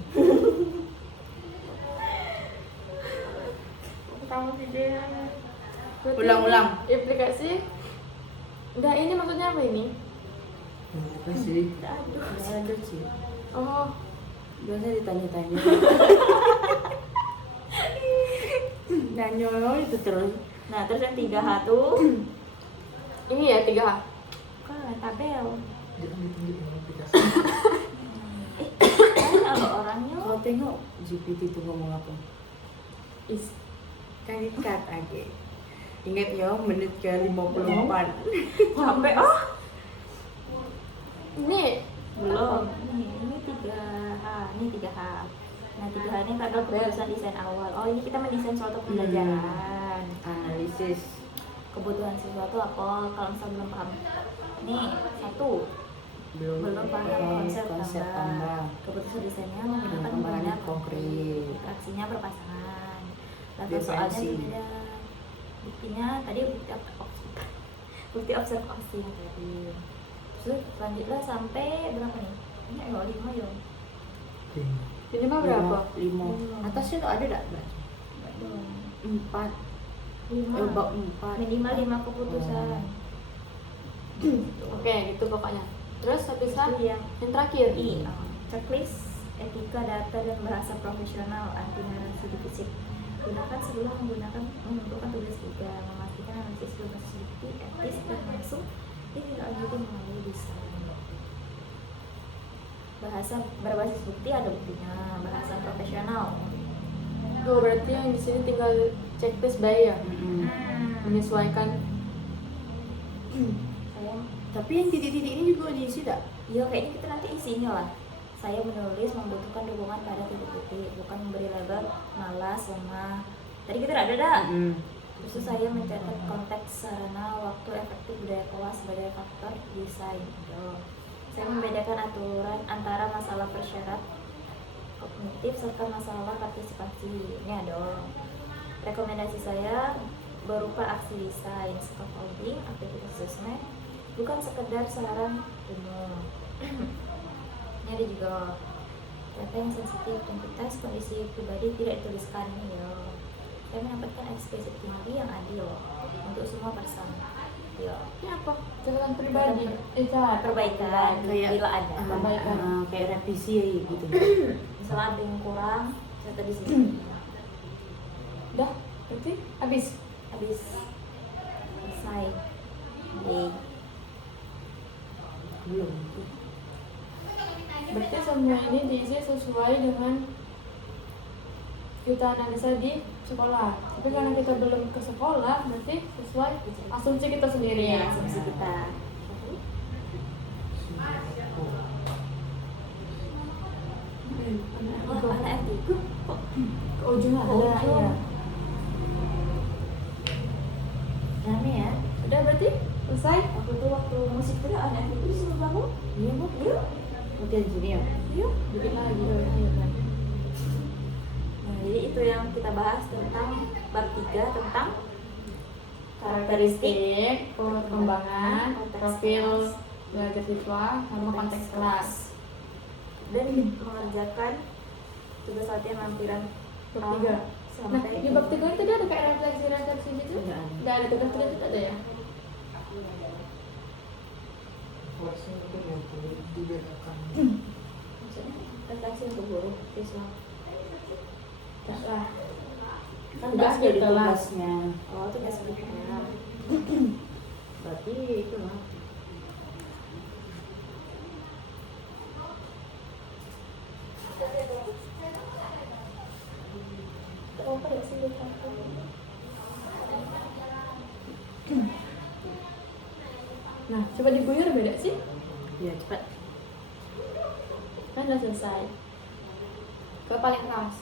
kamu video. Berarti Ulang-ulang. ini Implikasi. Nah, ini maksudnya apa ini? Kita sih Ada sih. Oh, Biasa ditanya-tanya. Nanya itu terus. Nah, terus yang 3H tuh ini ya 3H. kan tabel. jangan ditunjukin aplikasi. Kalau orangnya Kau tengok GPT itu ngomong apa? Is. Kan ikat aja. Ingat ya, menit ke 54. sampai Ini belum. Ini 3H, ini 3H. Nah 3 hal ini adalah keputusan desain awal. Oh ini kita mendesain suatu pembelajaran. Analisis. Kebutuhan siswa itu apa? Kalau misalnya belum paham. Nih 1. Belum paham konsep gambar. Keputusan desainnya menggunakan banyak konkret. aksinya berpasangan. Level Referensi. soalnya beda. Buktinya tadi bukti observasi yang tadi. Terus lanjutlah sampai berapa nih? Ini ayo 5 ya. Minimal berapa? 5. Atasnya tuh ada enggak? 4. 5. Bab 4. Minimal 5 keputusan. Oke, gitu pokoknya. Terus habis Itu yang yang terakhir. checklist etika data dan bahasa profesional anti narasi divisi. Gunakan sebelum menentukan tugas 3, memastikan analisis berbasis bukti, etis dan langsung ditindaklanjuti melalui desain. Bahasa berbasis bukti ada buktinya, bahasa profesional. Oh, berarti yang di sini tinggal checklist bayi ya, menyesuaikan. Saya Tapi yang titik-titik ini juga diisi tak? iya kayaknya kita nanti isinya lah. Saya menulis membutuhkan dukungan pada titik-titik, bukan memberi label malas, lemah. Tadi kita ada dah. Terus itu saya mencatat konteks sarana, waktu, efektif, budaya kelas sebagai faktor desain. Gitu. Saya membedakan aturan antara masalah persyarat kognitif serta masalah partisipasi. Ini ada. Rekomendasi saya berupa aksi desain, scaffolding, aktivitas assessment, bukan sekedar saran umum. Ini ada juga data yang sensitif, identitas, kondisi pribadi tidak dituliskan ini ya. Saya menempatkan eksplisit tinggi yang adil untuk semua persona. Ya. Ini apa? Catatan pribadi. Perbaikan bila ada. Kayak revisi gitu. Misalnya ada yang kurang, catat di sini. Udah, berarti habis. Habis selesai. Belum. Berarti semua ini diisi sesuai dengan kita analisa di sekolah. Tapi karena kita belum ke sekolah, berarti sesuai asumsi kita sendiri. Iya, asumsi kita. Wah, anak itu kok Ke ujung ada, ujung. ya. rame ya? Udah berarti selesai. Waktu musik itu anak itu disuruh bangun. Iya, Bu. Yuk, Latihan sini ya. yuk. Bikin lagi. Ayo, kan. Nah, jadi itu yang kita bahas tentang bab 3 tentang karakteristik Karakteristik, perkembangan, konteks profil kelas. belajar siswa, sama konteks kelas. dan mengerjakan tugas latihan lampiran Bab 3. Nah, sampai di bab 3 itu dia ada kayak refleksi gitu? Nggak ada. Nggak ada, tugas 3 itu ada ya? Kelasnya itu yang perlu dibedakan. maksudnya refleksi untuk guru siswa. Nggak lah. Kan Tugas nggak ada dari kelas. tugasnya. Oh, tugas berikutnya. Berarti itu lah. Apa ya sih dikatakan? Nah, coba diguyur beda sih? Ya cepat. Kan udah selesai. Ke paling keras.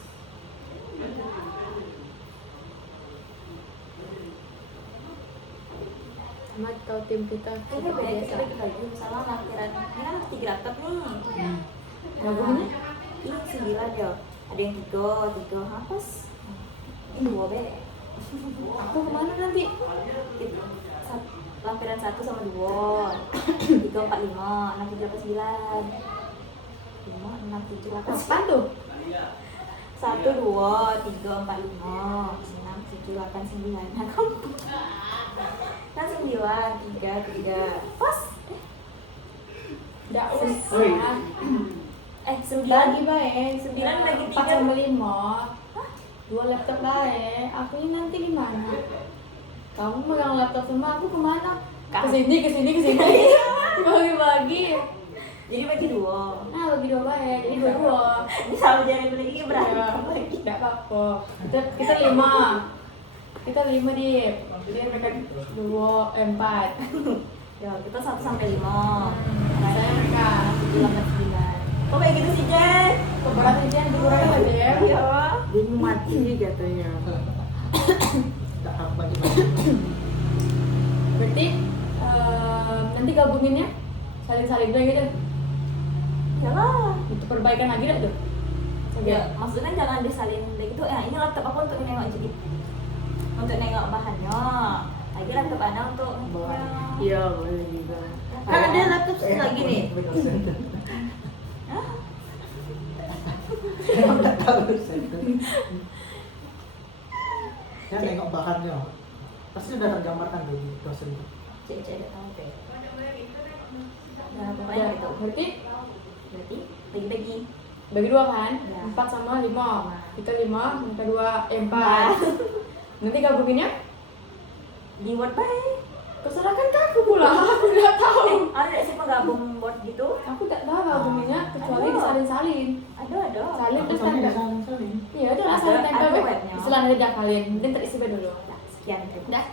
Sama kalau tim kita Ini seperti beda biasa. kita bagi misalnya lampiran ini kan harus 3 atap nih. Gabungnya? Ini 9 ya. Ada yang 3 hapus. Ini 2 B. Aku kemana nanti? Lampiran 1 sama 2 3, 4, 5 6, 7, 8, 9 5, 6, 7, 8 Kapan tuh? 1, 2, 3, 4, 5 6, 7, 8, 9 Nah kamu kan 9, 3 Pas Nggak usah. 9 Bagi baik. 9 bagi 4 3 sama 5. 2 laptop baik. Aku ini nanti gimana? Kamu megang laptop semua, aku kemana? Kesini. Bagi-bagi. Jadi bagi 2 Nah, bagi 2 baik. Jadi 2. Bisa menjadi beli berantem lagi Tidak apa-apa. Kita 5. Kita 5 di. Jadi mereka 2, 4. Ya kita 1 sampai 5 Saya mereka 7, 8, 9 Kok kayak gitu sih, Jen? Keberat ini yang dikurangi aja ya. Iya. Dia mau mati katanya. Tak apa gimana. Berarti nanti gabunginnya saling-saling doang gitu. Iyalah. Untuk perbaikan lagi dah tuh. Ya, maksudnya jangan disalin kayak gitu. Ya, ini laptop aku untuk nengok jadi untuk nengok bahannya. Lagi laptop Ana untuk Iya boleh juga. Ya, Kan ada laptop lagi nih. Udah tahu saya. Ya nengok bahannya. Pasti udah tergambarkan tuh di dosen. Cek udah tahu deh. Nah, pokoknya Ya, gitu. berarti Berarti bagi-bagi. bagi dua kan? Ya. 4 sama 5. Lima. Kita 5, mereka 2, 4. Nanti gabunginnya Di Word baik. terserah kan ke aku pula. Aku nggak tahu. Ada nggak sih penggabung Word gitu? Aku nggak tahu gabunginnya kecuali Aduh. disalin-salin. Ada. Salin terus Sampai tanda. saling-saling. Iya, udah lah Ada- salin tempel ada web. webnya. Istilah dari dafalin. Mungkin terisi dulu. Nah, sekian terima Dah.